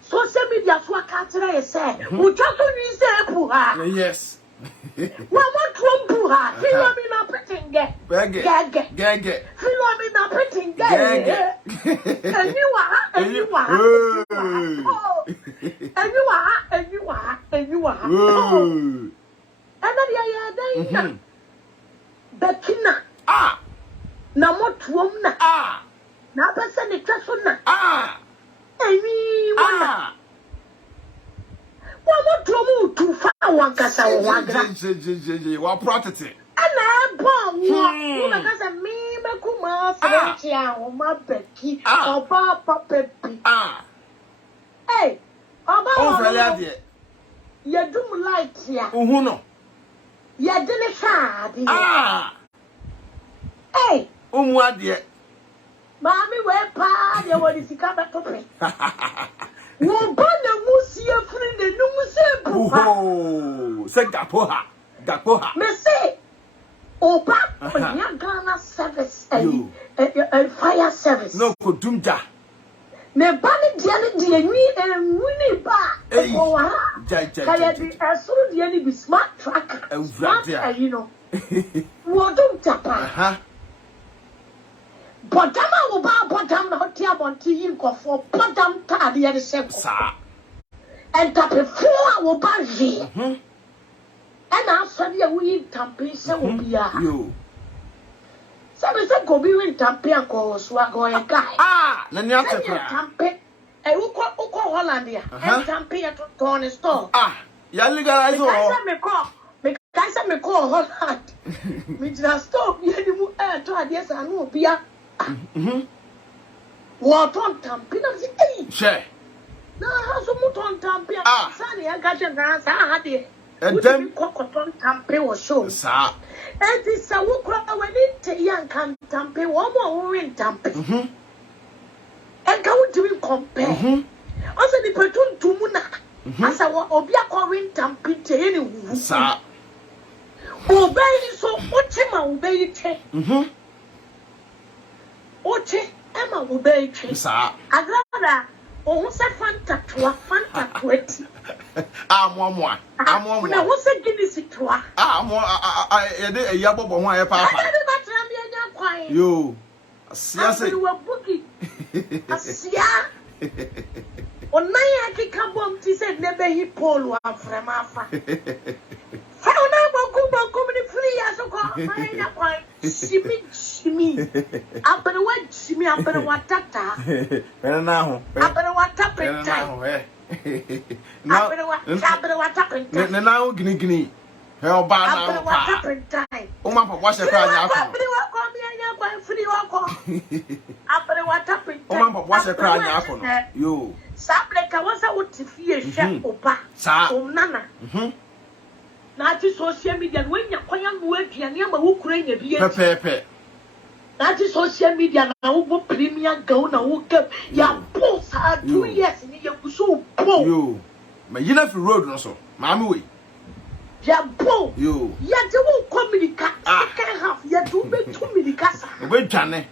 social media swat I said. Would just only say, Puha. yes One more Puha. Philomena pretting get. Gege Philomena pretting get. And you are. And you are. And then you Bekina. ah Namotwomna. ah Na person the trasona. ah Anyone. One more to too far one cassa wagra. wa protete And I bomb you because a me Makuma Frenchia or my Becky or Papa Peppy. ah Hey, o fele about ade you do light here. uhu no You didn't shade. ah Hey, umu ade Mammy, where pa, you want to come back to pay. Wọ́n bá na mú sí ẹ̀fúnni ní ẹnu mú sí ẹ̀bùn pa. oho se gapo ha Mèsì, ọba ọ̀nyá Ghana service fire service. no ko dumja Ne ba ni diẹ ẹ̀wú ní ibà ẹ̀kọ́ wà á. Kàyẹ̀ di ẹ̀sùn diẹ ni bi smart tracker. Smart ẹ̀yìn nọ. Wọ́n dùn jàpá. Bọ̀dám àwọn bá bọ̀dám náà ọtí àbọ̀ntí yìí nkọ̀fọ̀ bọ̀dám tààdì ẹni sẹ́kù. sa Ẹ̀ntàpẹ̀ fún àwọn bá yìí. Ẹ̀nà asọ́ni ẹ̀wú yìí ntàmpé sẹ́wọ̀ bíyà. yo Sẹ́mi sẹ́ kò bí wí ntàmpé àkọ́ ọ̀ṣù àgọ́ ẹ̀ gáì. ah na ni Ẹ̀ni atekra ntàmpé ukọ̀ Holland yà. Ntàmpé yẹ tó tọ́ ni store. ah ya legalize o Mekaisa me kọ́ Holland. Mi jìnnà store bí ẹni mú ẹ̀ tó adìẹ sànú òbíà. Wọ́n tó ntàmpé náà sí ẹ̀yìn. she Na ha so mu ton tampe Ah. sa ne ga je na sa ha de Edem. Wuti kokoton tampe wo show sa enti sa wo kura wani te yan kan tampe wo mo wo win tampe enka wuti win compare asa ni petun tumu na asa wo obi akọ win tampe te ni wu sa obey ni so oche ma obey che oche ema obey che sa Agradaa ohun se fanta ti amwa na wo se Guinness toa amwa ye de eya bobo ho aye papa ade ba tra bi anya kwan yo asia se we buki asia onai akika bom ti se ne be hi polu afrema afa fa ona boku ni free aso ko anya kwan shimi abere wa tata pere na ho abere wa tapenta na abere wa tapenta ne na ho gini he oba na abere ho wa pa tapenta o ma papa she kwa nya abere wa ko mi anya kwan free wa ko abere what happened? Oh, Mamma, what's a crying apple? You. Sabreka was a what if you share opa, Sa, nana. Not to social media when you're quiet work and you're Ukraine. Pepe. That is social media now. What premier go now? Who get your posts are 2 years and you're so poor. You. My enough road also. Mammy. You're poor. You. Yet you won't communicate. I can't have yet to be 2 minutes. Wait, Johnny.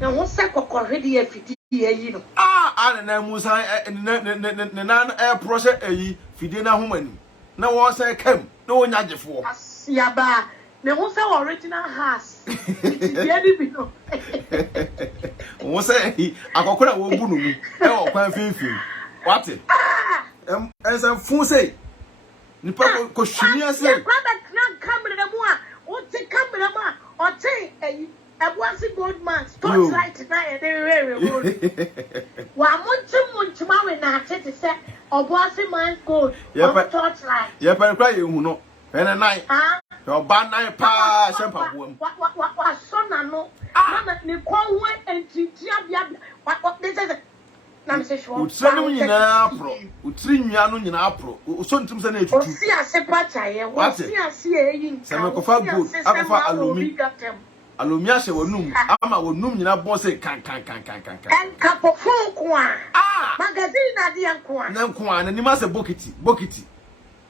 Now, what's that already a 50 year, you know? I don't know, Nan air process a Fidena woman. No one say come, no one had for. Yaba, the most original house. Very big. One say he, I got quite a woman. Oh, quite few. What it? As a fool say, Nipa Koshinia say, grab a camera, or take camera, or take a was a good man, stop right tonight, and very good. One month to my not to say, or was a man good, torch light. Yep, I cry you know, and a night, your bad night pass, what son I know. Mamma, you call one and what this is. Utsani nyina apro utrinwa no nyina apro usontum se na etutu osi asepata ye wosi ase eyin se me kofa gold akofa alomi ahye wonum ama wonum nyina bon se kan en kapofon ko a magazine na de enko a na nko a na nima se bokiti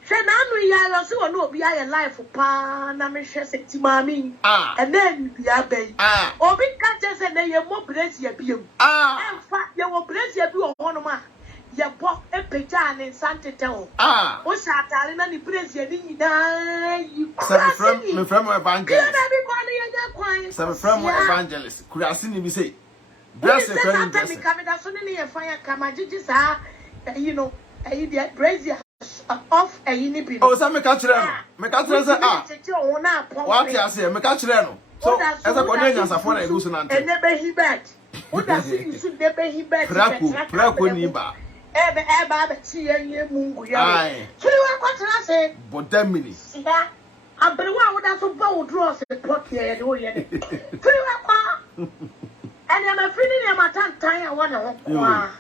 se na anu ya lo se wonu obi aye life pa na me hwe se timami and then bia ben obi ka je se na ye mo brazier biem enfa ye wo brazier bi wo hono ma ye bo epeja ne santete ho o sha atare na ni brazier ni nyina yi me from evangelist se me from evangelist kurasi ni bi say brazier friend me kameda so ni ye fan ya kamajiji sa you know the brazier off a unibi. Oh, some me catch them. Me catch them say what you say? Me catch them. So as a Cornelius as a phone goes on and never he bet. What does he should never he bet? Praku niba. Eba tea ye mungu ya. So you are what I say? But 10 minutes. Yeah. I'm pretty well with that so bold draws a pot here and all yet. Pretty well. And I'm a friend in my time I want to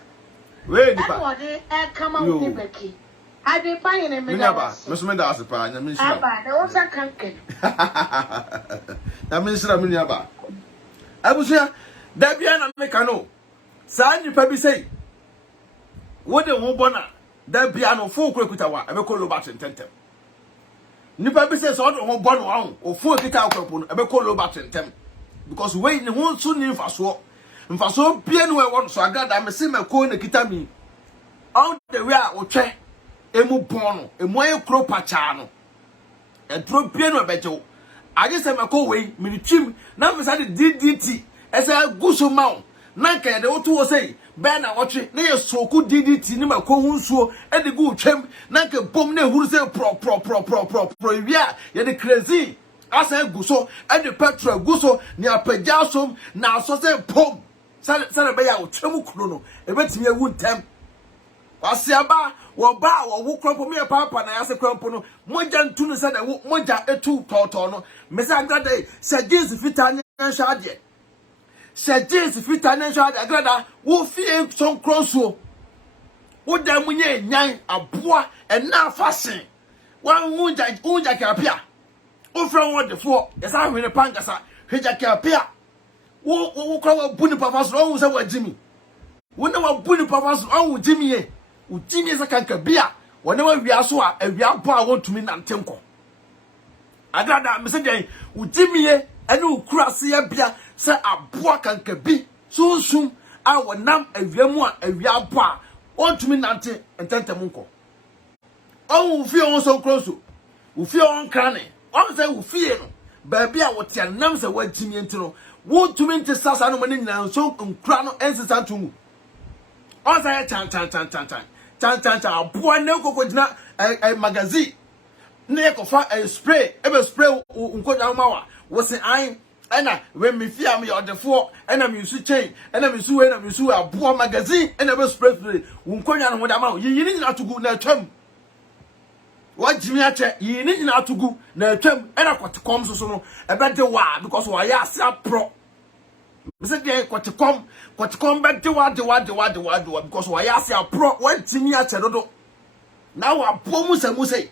wait, come out with Becky. I didn't buy any minaba. Miss Mendas, I mean, I was a canker. That means I'm in Yaba. I was here. That be an Americano. Sign you probably say. What the Wobona? That be an full quickutawa. I will call you back in Tentem. Nipa says all the whole bon or 4 guitar company. I will call you back in Tem. Because waiting won't soon in Faso. And Faso, Piano, I want so I got I'm a simmer coin a kitami. Out the way I will check. Emu bono, emu kro pachano. E dro piano bejo. Aje se mako we, mi twim, na me sa de DDT. Esa guso mawo. Na nka de otu wo sei, be na wotwe, na ye soku DDT ni mako hunsuo, e de gu twem, na nka bom na ehuru se pro wia, ye de crazy. Asa guso, e de petrol guso, ni apagya som, na so se pom. Sa be ya otwem kuro no, e betimi ewu ntem. Wasiaba woba wo krompo me papa na yase krompo no moja ntunu se na moja etu toto no me se Agrada se jeans fita ne nhade se jeans fita ne nhade Agrada wo fie son kronso wo da munye nyan aboa na fashion wan unja kapia wo fra wo de fo yesa hwene pangasa hweja kapia wo kwa wo buni papa so wo se wa jimi wo na wa buni papa so wo jimi ye Ujini za kanka bia whenever we are so a we are born want to me nantenko Agrada me say den ujimi ye ene ukurase ya bia say aboa kanka bi sunsun a wonam awiamu a we are born want to me nante ententemunko o ufie on so kroso ufie on krane o say ufie no ba bia wote anam say wajimi entino wo to me nte sasa no mane nyina so nkra no ensesa ntumu o say chan aboa ne kokko gina magazine ne ekofa spray ebe spray unkoja mawa wo se an ena when me fear me odefo ena me su chain ena me su aboa magazine ena be spray unkoja no hoda mawa yiyini na tugu na twam what Jimmy ache yi ni nyina atugu na atwam e na kotekom so no e be de wa because wa ya asa pro me say dey kotekom be de wa because wa ya asa pro what Jimmy ache dodo na wa pomu say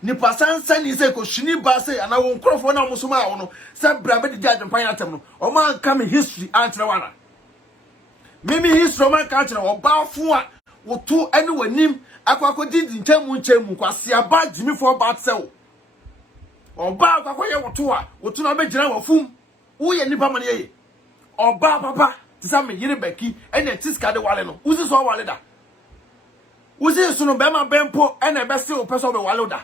ni pasansa ni say ko shini ba say ana won krofo na musuma a wono say bra be di adwempan atem no o man ka me history antre wana mimi history man ka antre o ba fu a wo to ene wanim akwako di nchemu kwase aba Jimmy for bat sell oba akwako ye wo to na be gina wafum wo ye nipa mane ye oba papa ti sa me yire baki ene tiska de wale no uzi so wale da uzi so no be ma bempo ene be se o person be wale da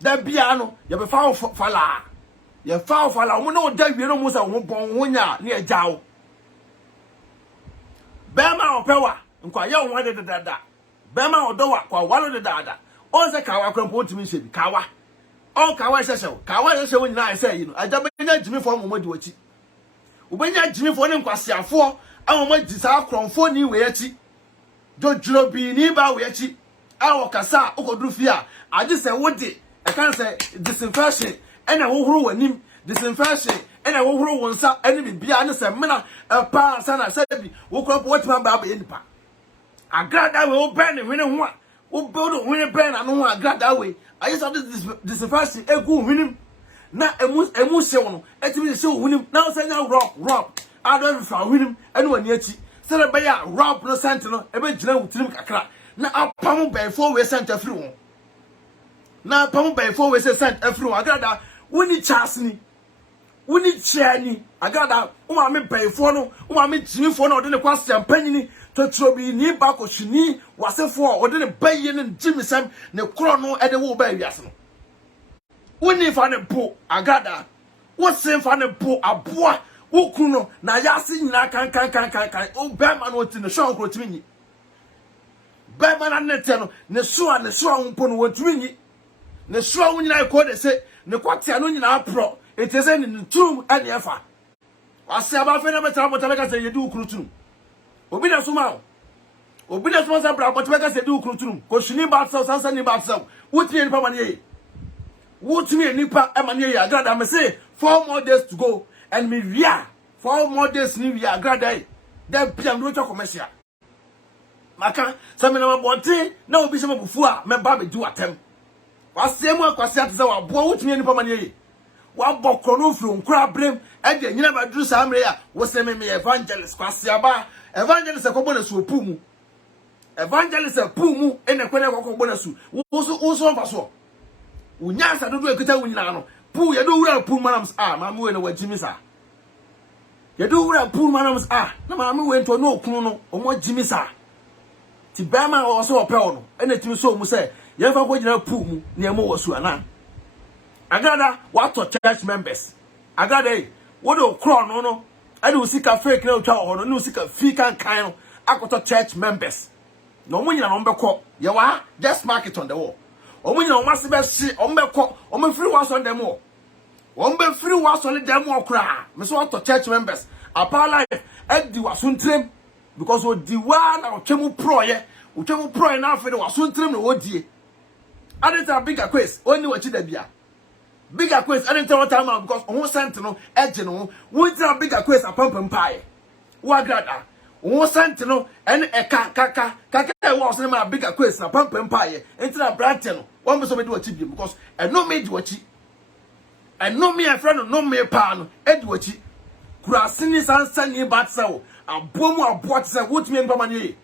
da bia no ye be fa fala ye fa fala mo no da wie no mo sa wo bon wo nya ne ejawo be ma opewa nkwa ye wo de da bema odowa kwa walo de dada onse kawa kwampo ntimi shebi kawa on kawa hyehyɛ nyina ɛsɛ yi no agabenya Jimmy for momodi wachi ubenya Jimmy for ne nkwasiafo amoma di sa kronfo ni we achi dodro bi ni ba we achi awo kasa okoduru fi a age sɛ wode e kan sɛ disinfection ɛna wohoro wanim disinfection ɛna wohoro wonsa ɛne bibia ne sɛ mena pa sana sɛ bi wo kronfo wotima ba ba yenipa Agradaa we open hwene ho a wo build hwene pen na no ho Agradaa we ayi so disinfection egu hwenim na emu hye wo no etimi hye wo hwenim na wo sanya rob ado fa hwenim ene wani achi sele be ya rob no scent no e be gina wutirim kakra na apam by 4 way scent afri wo na apam by 4 way scent afri wo Agradaa woni chance ni woni chiani Agradaa wo ma me bayfo no wo ma me Jimmy fo no de ne kwase ampanyini totrobi ni ba ko shini wasefo o de ne baye ne Jimmy sam ne kro no e de wo ba wiase no woni fa ne po Agradaa wo sen fa ne po aboa wo kru no na yase nyina kan o ba ma no ti ne shon kro timi nyi ba ma na nete no ne so wo po no wo timi nyi ne so wo nyina ko de se ne kwatia no nyina pro etese ne tum ane efa wase aba fe na betara motaba se yedi ukru tum obi na suma sa bra motaba se yedi ukru tum ko shini ba tsaw sansa ni ba tsaw wutimi ni pa mane ye wutimi ni pa e mane ye Agradaa me say 4 more days to go and me wia 4 more days ni wia Agradaa da piam do commercial maka se me na mabonte na obi se mabufu a me ba be du atem wase mu akwase atze wa bo wutimi ni pa mane ye wa bokoro fru nkura brem e de nyina ba duru sa amre ya wo se me evangelist kwase aba evangelist ko bona su opu mu evangelist pu mu ene kwene ko bona su wo so mfa so unya sa dodo ekuta wunyina no pu ye do wura pu manams ma me we na wa Jimmy sa ye do wura pu manams na ma me we nto no okunu no omo Jimmy sa ti ba ma wo so opel no ene timi so mu se ye fa ko gina pu mu ne mo wo su ana Agradaa what to church members Agradaa what do crown no and we see ka fake na otwa ho no see ka fi kan no akoto church members no mo nyina no mbekọ ye wa just mark it on the wall o mo nyina o mase be hye o mbekọ o me free was on them all o mbe free was on them all kra me so what to church members apa life edi wasuntrem because o di wa na o twemu pro na afi de wasuntrem no odie adeta bigger quiz only wachi da bia bigger quest I didn't tell what time because on sent no edge no won't tell bigger quest a pump pie wa Agradaa on sent no and a kaka was my bigger quest na pump pie into that branch no one be so do achi because I no me do achi I no me a friend no me pa no e do achi kurasini sansa ni batsaw abomu abot se wotumi npa mane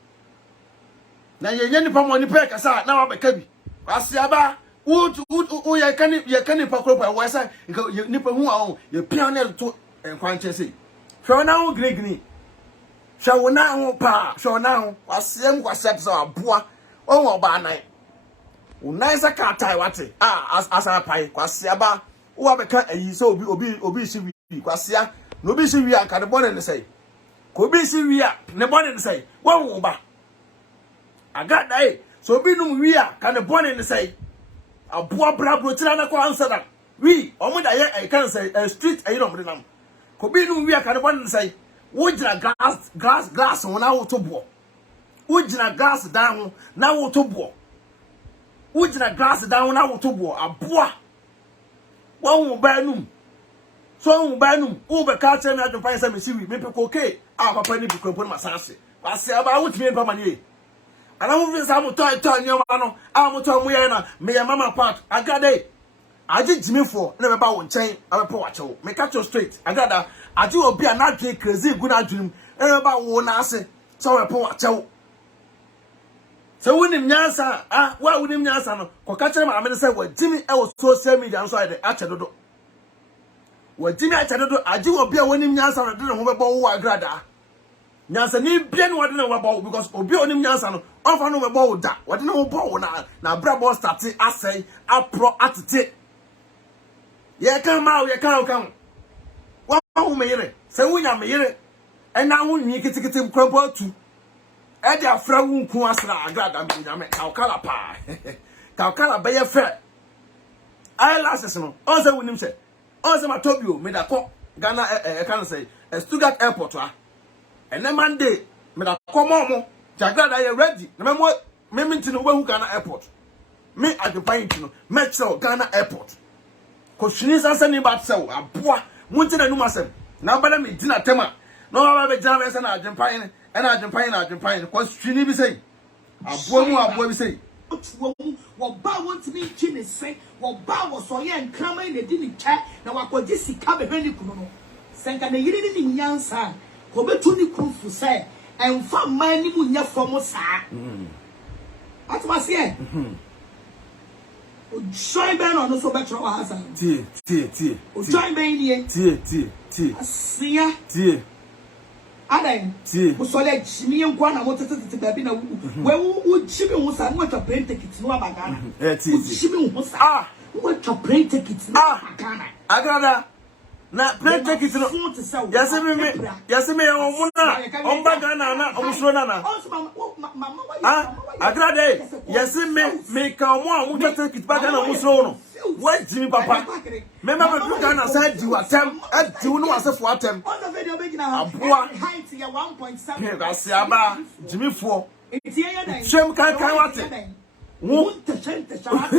na ye nipa mo ni pe kasa na wa be kabi asiaba wo ya kani pakropa wa sa nipa hu a ye pianel to enkwanche sei hwe na ho gregni hwe na ho pa hwe na ho asem kwasep so aboa onwo ba nan unai sa ka tai wate asa pai kwasia ba wo abeka ayi so obi si wi kwasia no obi si wi aka de bone ne sei ko obi si wi a ne bone ne sei wo ba Agradaa so obi num wi a ka ne bone ne sei aboa brabro tira na ko answer that we omo da ye I can say street ayi no mde nam ko bi no wi aka ne bon say wo gina glass ho na wo to bo wo gina glass dan ho na wo to bo Ujina grass down na wotobo aboa. Wa banum. So banum, ube culture me adwon pan say me siwi, me pe okay. Ah papa ni bi kwampo na masanse. Wase aba wotumi mpa mane. Ana mo fi sa mo toy nyoma no, ah mo to mo ye na, me ye mama part. Agade. Aje jimifo na beba wo nchen, abepo wachewo. Me catch you straight. Agada, aje obi a na dwe crazy gu na dwum. Na beba wo na ase, so abepo wachewo. So wunim nyansa, wa wunim nyansa no, ko ka kire ma amene say wa jimi e wo social media nso ade ache dodo. Wa jimi ache dodo, aje obi a wonim nyansa no de ho bebo wo agrada. Nyansa ni bia no wade na wo bebo because obi onim nyansa no, onfa no bebo wo da. Wade na wo bo na brabo start asay, apro atete. Ye kan ma ye kan. Wa hu me yire. Se wunya me yire. E na hu nwi kitikiti kwampo atu. E dia fra wu nku asra agrada bi nyame. Kaukala pa. Kaukala be ye fe. Eyelashes no. On se wunim se. On se matobio me da ko Ghana kan say Stuttgart airport a. And then Monday me da ko mo. Jagrada ye ready. Na me minti no we Ghana airport. Me adepan ti no. Me tell Ghana airport. Ko shini sansa ni bat sew aboa munti na numa sem na bana me dina tema no ba be jana me na adwempan na adwempan ko shini bi sei aboa bi sei wo ba want me chine say wo ba wo so ye nkrama na di ni cha na wakoje sika be ni kunu no senka na yiri ni nyansa ko betu ni kunfu say emfa man ni mu nya fom saa atma se Join Ben on so better was tie. Join Ben here. Tie. Asia. Tie. Adan. Tie. O so le chimi nkwa na mo tete baby na we wo chimi ho sa no twa plane ticket no abagana. Tie. O chimi ho sa. Wo twa plane ticket no abagana. Agrada. Na plane ticket no. Yase me o muna. On bagana na o musro na. Agrada. Yase me ka mo a mo twa ticket bagana o musro no. What Jimmy Papa? Remember the Ghana said you attempt at you know as a for attempt. On the video making a height here 1.7. That's Yaba Jimmy 4. It's here. Shem can what it? Won't the center shot?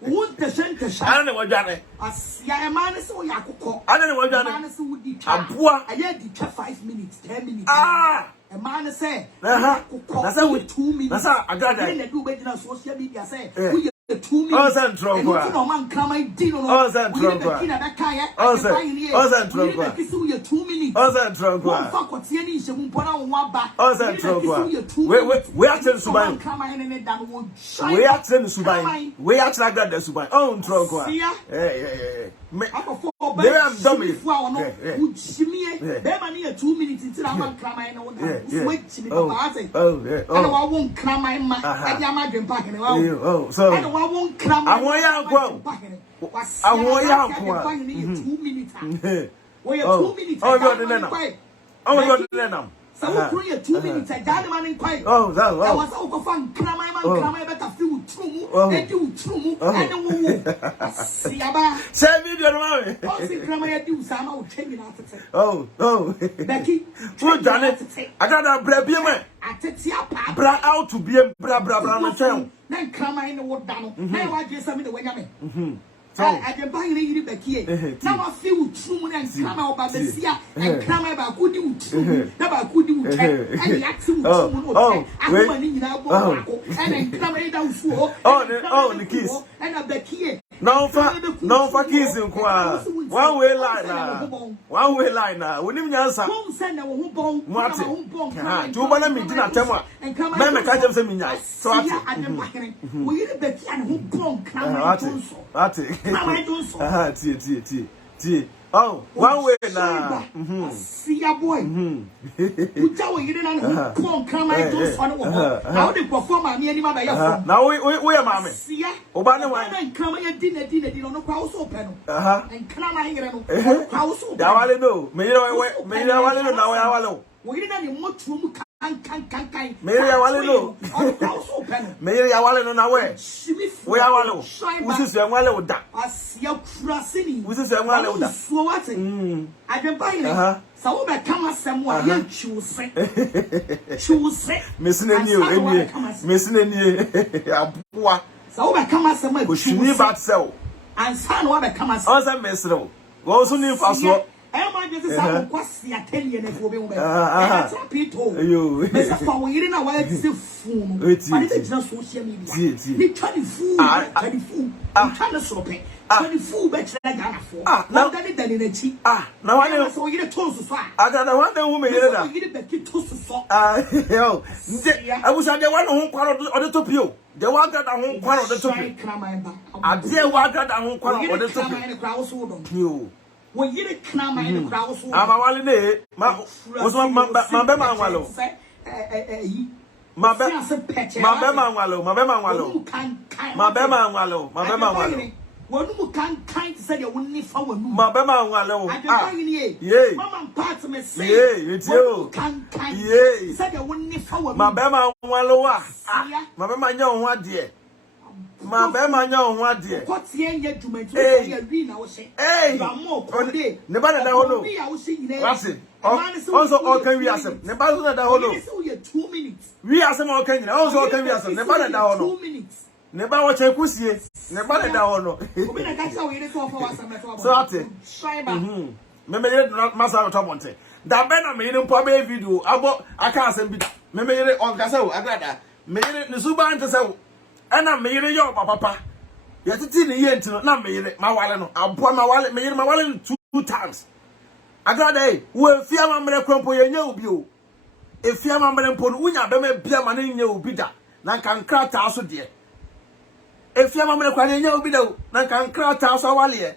Won't the center shot? I don't know what Johnny. As Yaman is so Yakuko. I don't know what Johnny. I had the 5 minutes, 10 minutes. A man say, that's how we 2 minutes. That's how I got that. Do better social media say. 2 minutes. Oh, that drunk. No man come I did on. Oh, that drunk. Oh, that drunk. 2 minutes. Oh, that drunk. Fuck what's any shamu pona one back. Oh, that drunk. We are telling Subai. We are telling Subai. We are telling that Subai. Oh, drunk. Yeah. They are dummy. Would she me? Bear 2 minutes until I'm crying. Wait to me. Oh, I won't cry my imagine packing. Oh, so I won't cry. I want you 2 minutes. We are 2 minutes. Oh, God, then. So we 2 minutes. I got man in quiet. Oh, that was all fun. Cry better feel true. And do true. And see about 7 million. Oh, Becky, who done it? I got a brave man. Bra out to be a bra. Then come in the wood down. Now I just am in the way. I can buy you Becky. Now I feel true and come out by the sea and come about good you true. Never could you and action. Oh, and then come down for the keys. And a Becky. No for keys in Kwa. One way line now. We didn't answer. Won't send a home. What? 2 banana me dinner tema. And come Mama catch them some midnight. So I am backing. We the Becky and who come Oh, one way now. See ya boy. You tell you didn't come I do how they perform me anymore. Now we are mammy. See ya. Obana wine. Come and dinner no house open. And come I hear house open. I know. May I now I know. We didn't much room can. Maybe I want to know. Maybe I want to know now where. We are one. Which is young, well, that. I see frasini. We say one level. So what? I can buy it. So we come as someone choose. Missing any, missing any. So we come as someone choose. Bad sell. And son, what come as also messro. Also need for so. I just have quasi a 10 years for me. I people. You. Mr. Fowl, you know why it's a fool. But it's just social media. They try to fool. I'm trying to stop it. 24 better than for. Now that it in a cheap. Now I know. So you get toast to fire. I got the one that woman here. You get back to toast to fire. I was at the one who quarreled on the top you. The one that I won't quarrel the top. I dare one that I won't quarrel on the top you. When you climb in the crowd, I'm a wallet. My bema wallow. My bema wallow. One who can't say you wouldn't follow my bema wallow. Yea, Mamma Party say, it's you. Yea, said you wouldn't follow my bema wallow. My bema young one dear. My bema young one dear. What's the end yet to make you say? Hey, more day. Never that hollow. What's it? Also, all can we ask them? Never that hollow. 2 minutes. We are some all can also can we ask them? Never that hollow. 2 minutes. Never watch a pussy. Never that hollow. So that's it. Maybe you not master of Tomonte. That better mean in public video about I can't say maybe on Castle Agradaa. Maybe the Suban to say. And I'm marrying your papa. Yet it's in the end to not marry my wallet. I'll pour my wallet, marry my wallet 2 times. I got a well, fear my mother crumple your new. If fear my mother put Unya, be me beer money in your bidder. Nan can crack also dear. If fear my mother crying your widow, nan can crack also wally.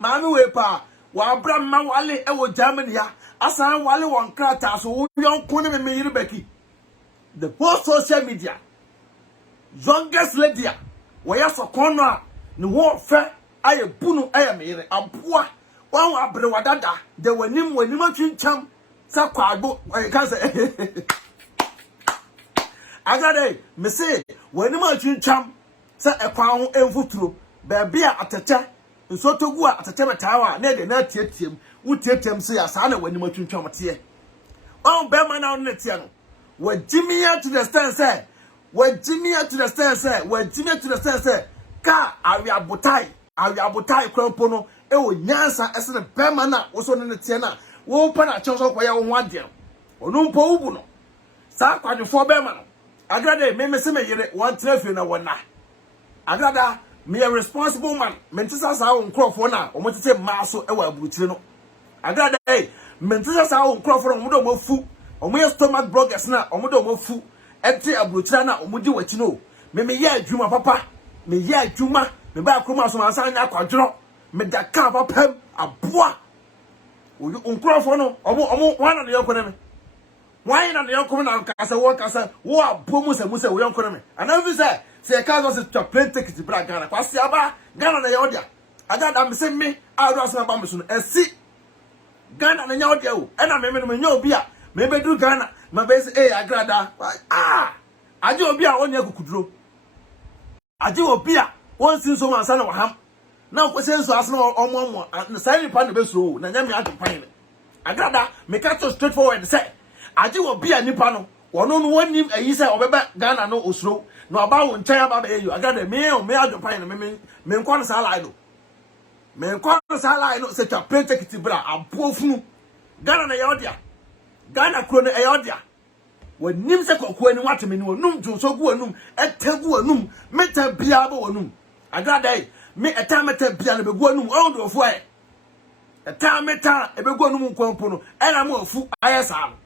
Mammy wepa, while Bram my wallet, I will Germany. As I wally one crack also, young Kunim me Becky. The post social media. Youngest lady, where you so corner, no war fair, I a bunu, I am here, a poor one abrewadada, there were nim when you want chum, Saquabo, I can't say. I got a message when you want chum, say a crown and foot through, baby at a chat, and so to go at a tower, near the net him, would take him say a son when you want chum at here. Oh, Berman on the channel, where Jimmy out to the stand say. When Jimmy to the stairs said, when Jimmy to the stairs said, Ka, Aria Botai, Cropono, oh, Yansa, as a Bemana, was on the Tiana, open a chance of where you want them. Or no Pobuno. Sakwa the 4 Beman. Agradaa, me say me one treffer na one night. Agradaa, me a responsible man, Mentisas our own crop for now, or what to say, Maso, Ewa Butino. Agradaa, Mentisas our own crop for a mudo fu, or me stomach bloggers now, or mudo fu. Ete abrochana omudi wachino me ye adwuma papa me ye adwuma me ba kroma so ansa nya kwadro me da ka papa aboa wo onkrofo no omo wana ne yakone me why na ne yakone na kasa wo abomu se wo yakone me ana fi se ka so se plane ticket bra Ghana kwase aba Ghana na yodia Agradaa me se me ado asema ba me so no esi Ghana na yodia o e na me nya obi a me be du Ghana my best Agradaa aje obi a wonya kukuduro aje obi a won sin so ansa na waham na ko sen so asna omo na sai ni pa na beso na nya me adempan Agradaa me ka to straightforward say aje obi a nipa no wono no wonim ayi say obeba Ghana no osuro na oba won nchen aba ba eyu Agradaa me adempan na me nkwa na sa line no me nkwa na sa line no se twa plane ticket bra abofunu Ghana na yodia Ghana krono eyodia when nim se kokko ani wateme ni wonum dwonso gu anum etagu anum meta bia ba wonum Agradaa me eta meta bia na begu anum on do fo e eta meta e begu anum nkwampo no ena ma ofu ayesa no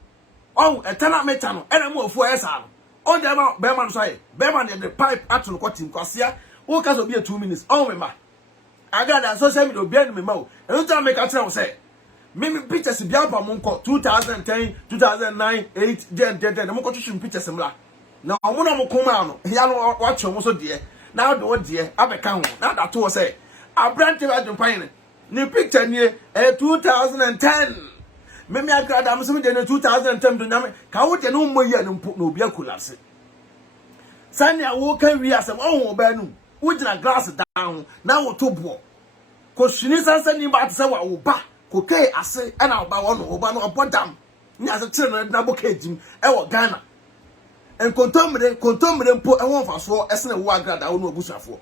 on eta na meta no ena ma ofu ayesa no on dey ma be man so e be man dey pipe ato kwatim kwasia wo ka so be 2 minutes on me ma Agradaa social media obi ani me ma o enu ta me ka tell say Mimi pictures biapa monko 2010 2009 8 10 mo ko twhwim pictures mla na omo na mo koma no ya no watch omo so de na do de abeka ho na da to say abrante ba dwpan ni picture ni 2010 mimi Agradaa mo so de 2010 do nyame ka wo de no mo yi no obi akulase sani awo kan wi asem o ba nu wo gina glass down na wo to bo ko shini sansa ni ba tse wa wo ba ko ke ase e na wo ba wo no wo ba no obodam ni ase tire na bo kejim e wo Ghana enkontomre mpo e won faso e se ne wo Agradaa wo no abusuafo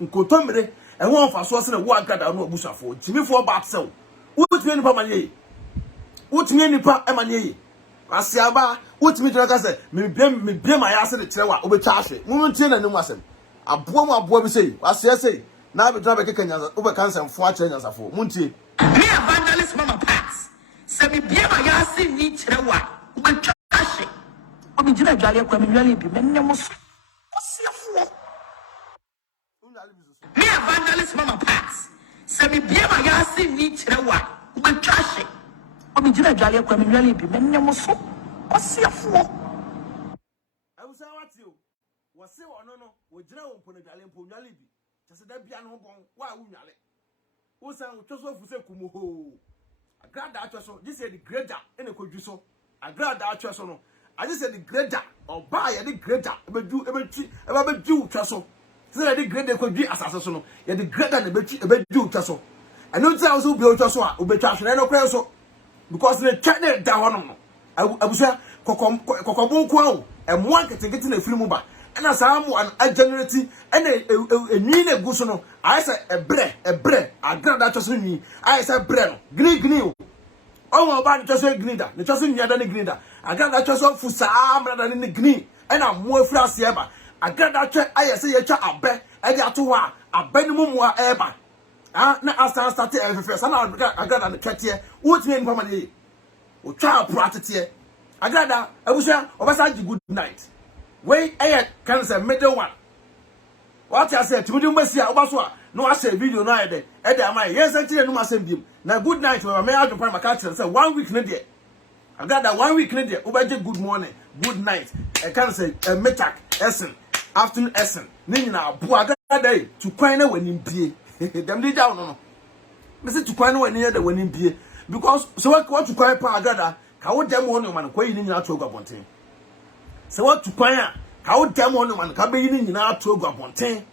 nkontomre e won faso se ne wo Agradaa wo no abusuafo jimifo ba tse wo wotumi nipa manye wotumi nipa e manye asiaba wotumi tira se me blame ayase de tire wa obetwa ahwe mu ntie na nim asem aboa bi sei asiase na be drive keke nyanza ube kansa mfo a kire nyanza fo muntie me evangelist mama pass se me bia ma ya se ni kire wa ube twahye obi gina dwale kwa me nwale bi me nnem so osiafo me evangelist mama pass se me bia ma ya se ni kire wa ube twahye obi gina dwale kwa me nwale bi me nnem so osiafo awusa watio wose wono no wo gina wo mpo na dwale mpo nwale bi tese da bia no bon wa wu nwale wo san wo tso fuse kumo Agradaa atweso this is the grader ene kodwu so Agradaa atweso no I just said the grader or buy the grader ebedu twaso say the grader kodwu asase so no ye the grader na ebedu twaso eno tsa also bi twaso a obetwa hwe no kwen so because the check the da hono no abusa kokobon ko awo emo anketekete na firimu ba na saa mo an generate ena enwi na gu so no I say ebre Agradaa twaso nwi I say bre no gni o owo ba twaso gni da ne twaso nya da ne gni da Agradaa twaso fusa amrada ne gni ena mo afira ase eba Agradaa twa ayese ye twa abe e de ato ho a abe ne mu a eba na asa start efefe sa na Agradaa ne twete wotime npa ma ne o twa pro atete Agradaa abusia obasa gi good night wey can say middle one what I said to me a obaso a no I say video no ede am I yes antire no masem biem na good night we may have to prime catch say 1 week na there Agradaa 1 week na there obaje good morning good night I can say metak essen afternoon essen ni nyina abo Agradaa to kwan na wani bie dem dey down no me say to kwan na wani da wani bie because so what to kwan pa Agradaa ka wo dem ho no man kwa yi ni nyina to agwabonten se what to kwan a ka wo dem ho no man ka be yi ni nyina to agwabonten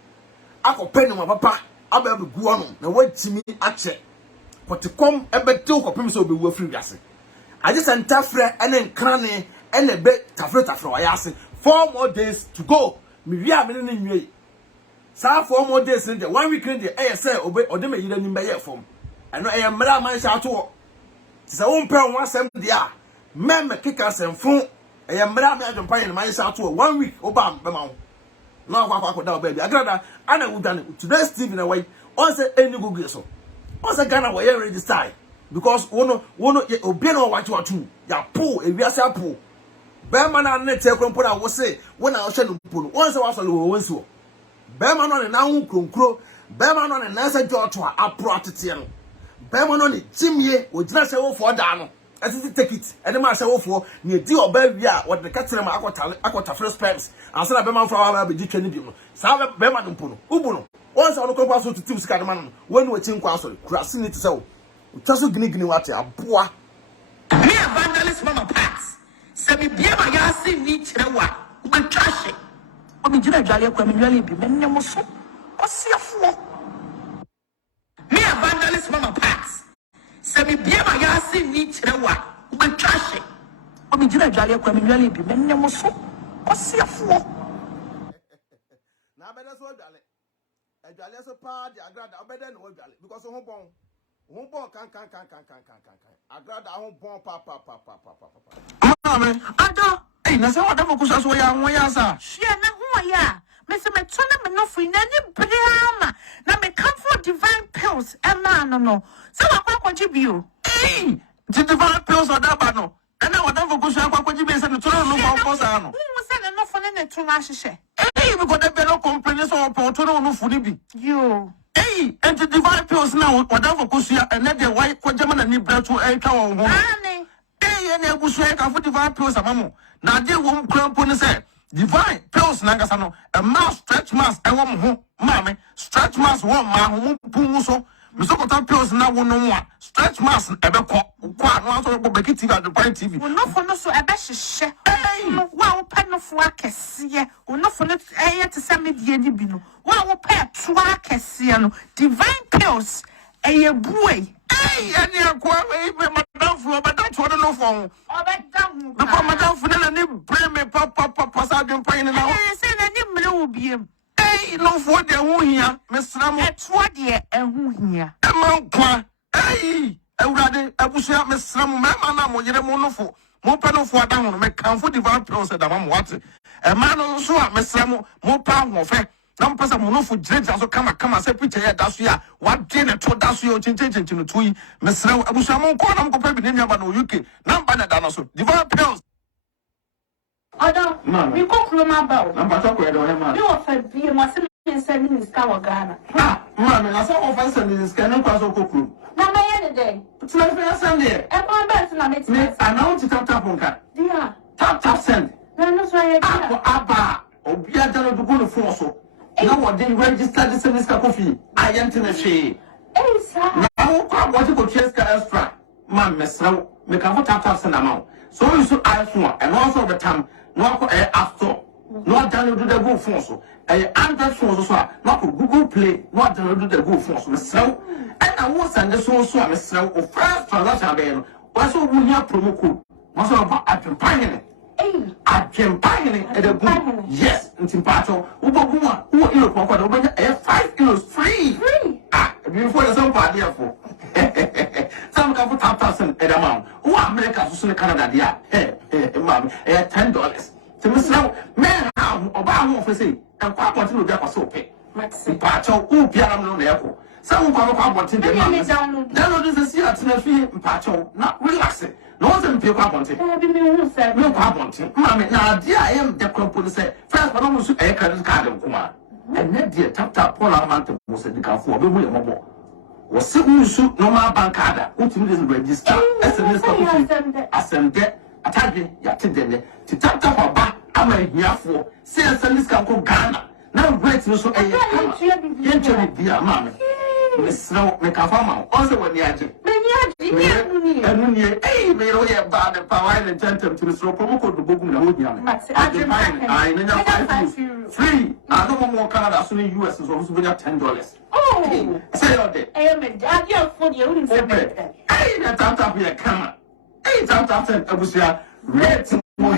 akopɛ no ma papa aba be gu ono na watimi ache potikom ebete okopem se obewu afiri wiase aje senta frɛ ene nkrane ene be tafre wa yase 4 more days to go mi wi a me ne nwie sa 4 more days ne de 1 week ne de say ode me yira nim be ye fom eno mra man sha to se wo mpɛ wo asɛm de a meme kika asɛmfo mra me adwompa ne man sha to 1 week oba be ma wo no akwa da baby Agradaa ana udane today's TV na way on say any google so on say Ghana we ready style because wono obi na watch ya pull ewiase apu be man na net e krompo na wo say wona wo hwe no mpo no on say wa sole wo wonsi wo be man no ne na hu kronkro be man no ne na say joto apro atete no be man no ne jimye ogina say wo fo da no ati take it ene ma say wo fo ne di oba wi a wo de ka tere ma akota first pens ansana be man fa wa be di twani bi no sa be man mpo no ubu no on say ono kwa so tutu sika de man no wonu wati nkwa asori kurase ni te say wo taso gini wate aboa me evangelist mama pass se me bia ma ya se ni kire wa ube twahye obi gina dwale kwa me nwale bi me nnem so osiafo me evangelist mama pass se me bia ma ya se ni kire wa ube twahye obi gina dwale kwa me nwale bi me nnem so osiafo na beda so dwale so pa di Agradaa obeda no dwale because ho bon kan Agradaa ho bon pa mama ada na se wada fokusa so ya won ya sa hwe na ho ya me se me to na me no free na ni brama na me come for divine pills e ma no se wa kwakwaji bio the divine pills ada ba no na wada fokusa kwakwaji bi se no to no ko sa no wo se na no fo na to na hyehyɛ because the bello complain so on to no funi bi yo and the divine pills now whatever kusia and let the white ko jama na ni bretu e twa won ho ane na ebusu e ka for divine pills amamo na de wo mkrampo ni say divine pills na ngasa no a mass stretch mass e wo ho mame stretch mass wo ma ho pun so me so kota pills na wo no a stretch mass e be ko no so go beki TV at point TV wo no fo no so e be hyehyɛ wa wo pɛ no fo akɛseɛ wo no fo no te sɛ medie ni bi no wa wo pɛ to akɛseɛ no divine pills ɛyɛ buwe. Hey, any aqua, madam for that's what I know for. Before madam for any bring me papa Sergeant Pine and I say any blue beam. Hey, no for the who here, Miss Ram. That's what dear and who here. Emma, hey, I wish I Miss Ram, Mamma, you don't know for. More panel for down, make comfort divine process that I'm watching. A man also, Miss Ram, more power of fair. Some person will know for dreams also come and say, picture here, that's here. What dinner to that's your change to the twee. Miss Ram, I wish I'm on call, I'm compared with India, but no UK. Number that also. Divine pills. Other, we cook room about. Number talk where I am. You offer beer, my son sending his cow Ghana. Ah, man, I saw offense in this cannon pass of cook room. Now, my other day. It's not fair Sunday. And my best, and I make Me, I know to tap on cat. dear. Tap send. No, that's why Abba, Obia done to go to force. Now what did register the service coffee? I am in a shade. Hey, sir. Now, I want to go chase extra. Man, Miss Row, make a tap send amount. So you should ask one, and also the time, no after. Not download the Google force. Android force, not Google Play, not download the Google force. Miss Row, and I was send the source to Miss Row of first transaction. Also, we have promo code. Most of our companion. I can buy it at a good yes, and Timpato, Ubabuma, who you look 5 kilos free. Ah, before the same party for some couple $10,000 at amount. Who are Americans in Canada, dear? Mom, $10. To Miss Now, man, how about for say, and quite want to get a soap. Pacho, who piano on the airport. Some want to download this year to Pacho, not relaxing. No one's people want it. No problem. Mammy, now, dear, I am the company say, first, but almost a credit card of Kuma. And then, dear, tap Polar Mountain was at the car for a bit more. Was sitting shoot no more bancada, which is register. I send that. I tell you, Yatin, to tap a back. I'm a year for. Say, I send this can go Ghana. Now, great, no so a year, dear mammy. Miss Snow, make a farmer. Also, when you are and hey, may we have bad the power and gentlemen to the slow promo code the book in the wood. I know free. I don't more Canada, so in US is also $10. Oh, say all day. I am a dad for you. Hey, that's up here, come. Hey, that's I was here. Red more.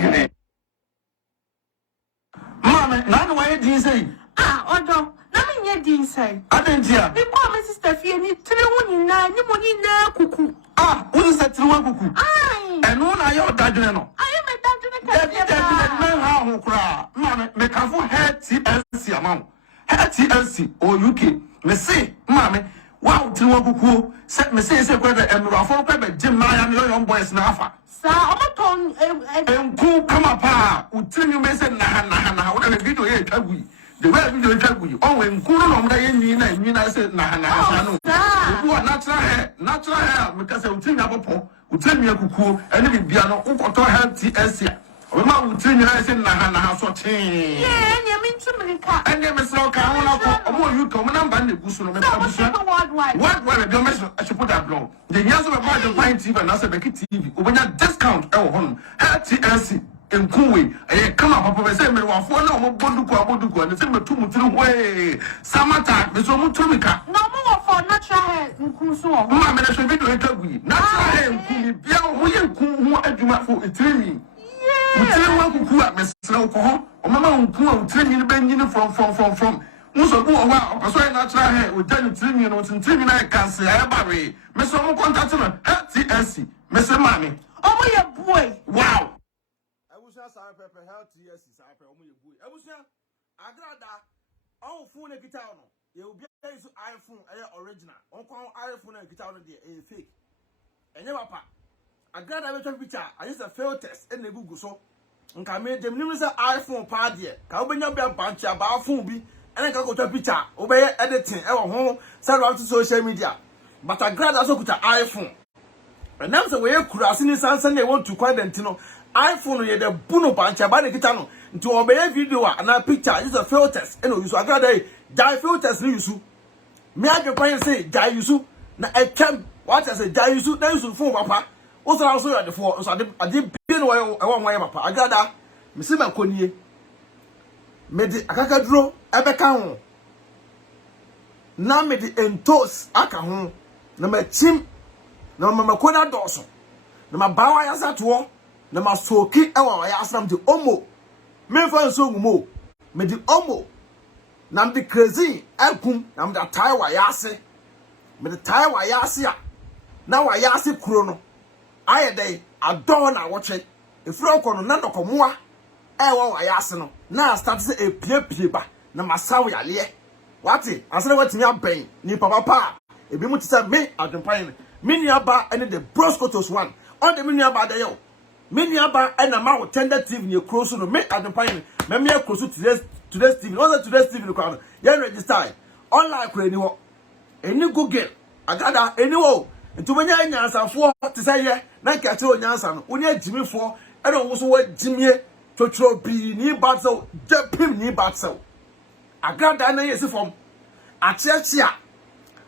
Mamma, not why do you say? Ah, Odo. Nothing yet, say. I didn't hear. We call Mrs. Steffi and it's 3 cuckoo. Ah, what is that? Aye. And one I your dad, no. I am a dad. Mamma, make a full head TLC amount. Head TLC or UK. Me say, Mamma, wow, Tiwaku, set me say, whether and Rafa, Jim, Maya, young boys, Nafa. Sir, I'm and cool come up, who tell you, Mason, Nahana, whatever video here, Tabu. The way video Tabu. Oh, and cool on the Indian, and I said, Nahana. You are natural hair, because I will tell you about who tell me a cuckoo, and if you are not to help TLC. We might tell you, I said, Nahana, so change. Yeah, you mean to me, and then Miss Rock, I want you come and band the bush on the what were the message I should put that blow? The years of about the fine TV and also the TV, when you discount our home, TLC. In Kuwait, I come up with a semi one for no Boduko, and the same 2 months away. Samata, Miss Romutumika. No more for natural hair in Kuso. Mamma, I should be doing it. Natural hair, we are cool, what you might for a training. We tell one who are Miss Snowco, or Mamma who training bending from. Most of all, I saw natural hair with 10 trillion and 3 million cancer. I barry. Miss Romu contact her, TLC, Miss Mammy. Oh, my boy. Wow. Sir Pepper health yes is Sir Pepper omo Ebusia Agradaa on phone e kita no ye obi use iPhone original on kon iPhone e kita no dey fake enye papa Agradaa be picture I use a filters and e Google so nka me dem nim say iPhone pa de ka obenya be banchi aba phone bi ene ka ko picture obey editing e wo ho send to social media but Agradaa so kuta iPhone and now say we kura asini sansan dey want to content no iPhone ye the buno bancha ba ne kita no nti obey video na picture use the filters and use Agradaa die filters ni use me adwepan say die use na etem what I say die use na use phone papa o so also ya the for so ade bi no e won papa Agradaa me se ma konie me di akakaduro ebe ka ho na me di entos aka ho na machim na mamakona doso na mabawa ya sato na masoki ewa ya asram de omo me fa so ngumo me di omo na mde crazy akum na mde tai wa ya ase me de tai wa ya ase a na wa ya ase kuro no aye dai adon na woche efro ko no na ndokomoa ewa wa ya ase no na start say epie ba na masawo ya le wati asere watimi aben ni papa ebi mu tisa me adwempan me niaba ene the broscotos one on the me niaba da yo me niaba ena ma wo tender tv ni cross no me adwempan me me cross today's tv no today's tv no kwa ya register online kura ni ho eni google agada eni wo ntumanya nyansafo tisa ye na kate onyansa no oni agimifo ena wo so wa gimie totro bi ni batso japim ni batso Agradaa na yesi from achechia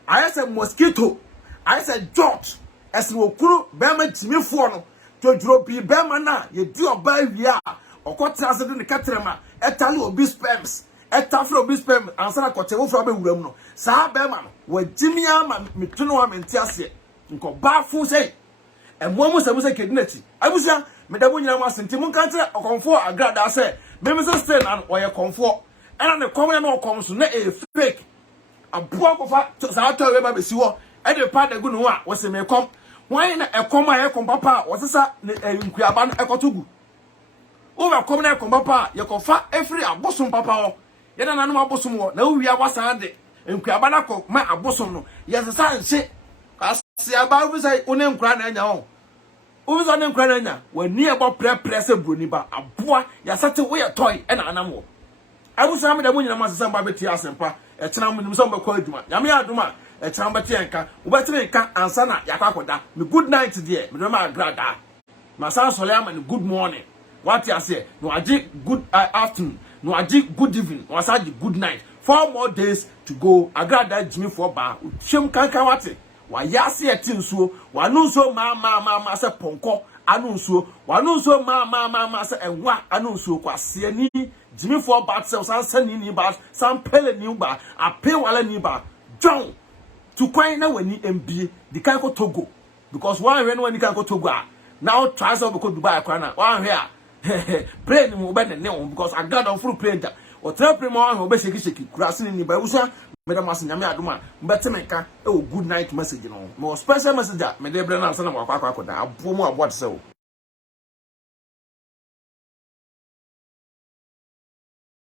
ayese mosquito ayese George esi okuru bema jimifo no todro bi bema na ye di oba wi a okotra ase de ne katrema etale obi sperms etafre obi sperm ansana kotewo fra be wuram no saa bema no wa jimia ma metuno wa mentiase nko ba fu sei emmo se kedinachi abusia medabo nyina ma senti mun kan tre okonfo Agradaa se memiso stay na oye konfo and the common no comes to a fake. A poor of Sato Reba Siwo, and the part of Gunua was a may come. Why in a comma come papa was a Kuaban Ekotugu? Over common papa, you can fat every a bosom papa. Yet an animal bosom, no, we are was Sunday. And Kuabanaco, my bosom. Yes, the sign say, I see about we say, Unem Crananya. Who's on them Crananya? When near about press a bruniba, a boy, you're such a way a toy and an animal. I was having the winner must some baby asempa, a tram with some coldman. Yamia Duma, a trambatanka, Ubatanka, and Sana, Yakakoda. Good night, dear, Madame Agradaa. My son Solam and good morning. What you say? No, I did good afternoon. No, I did good evening. Was I good night? 4 more days to go. Agradaa Jimmy for bar. Shim Kankawati. Why, yasi a tinsu, Wanuso, Mamma, sa Ponko, Anunso, Wanuso, Mamma, and what Anunso, Quasiani. Jimmy for bad cells and sending new bars, some pele new bar, a pay wala new bar. John to quite now when you MB, the can't go Togo. Because when you can't go Togo, now try to go to buy a corner. One here, play the better name because I got on full play or tell Primo or basically crossing in the Barusa, Madame Massinamia Duma, better make a good night message, you know. More special messenger, Madame Brennan, son of a quack, a poor more what so.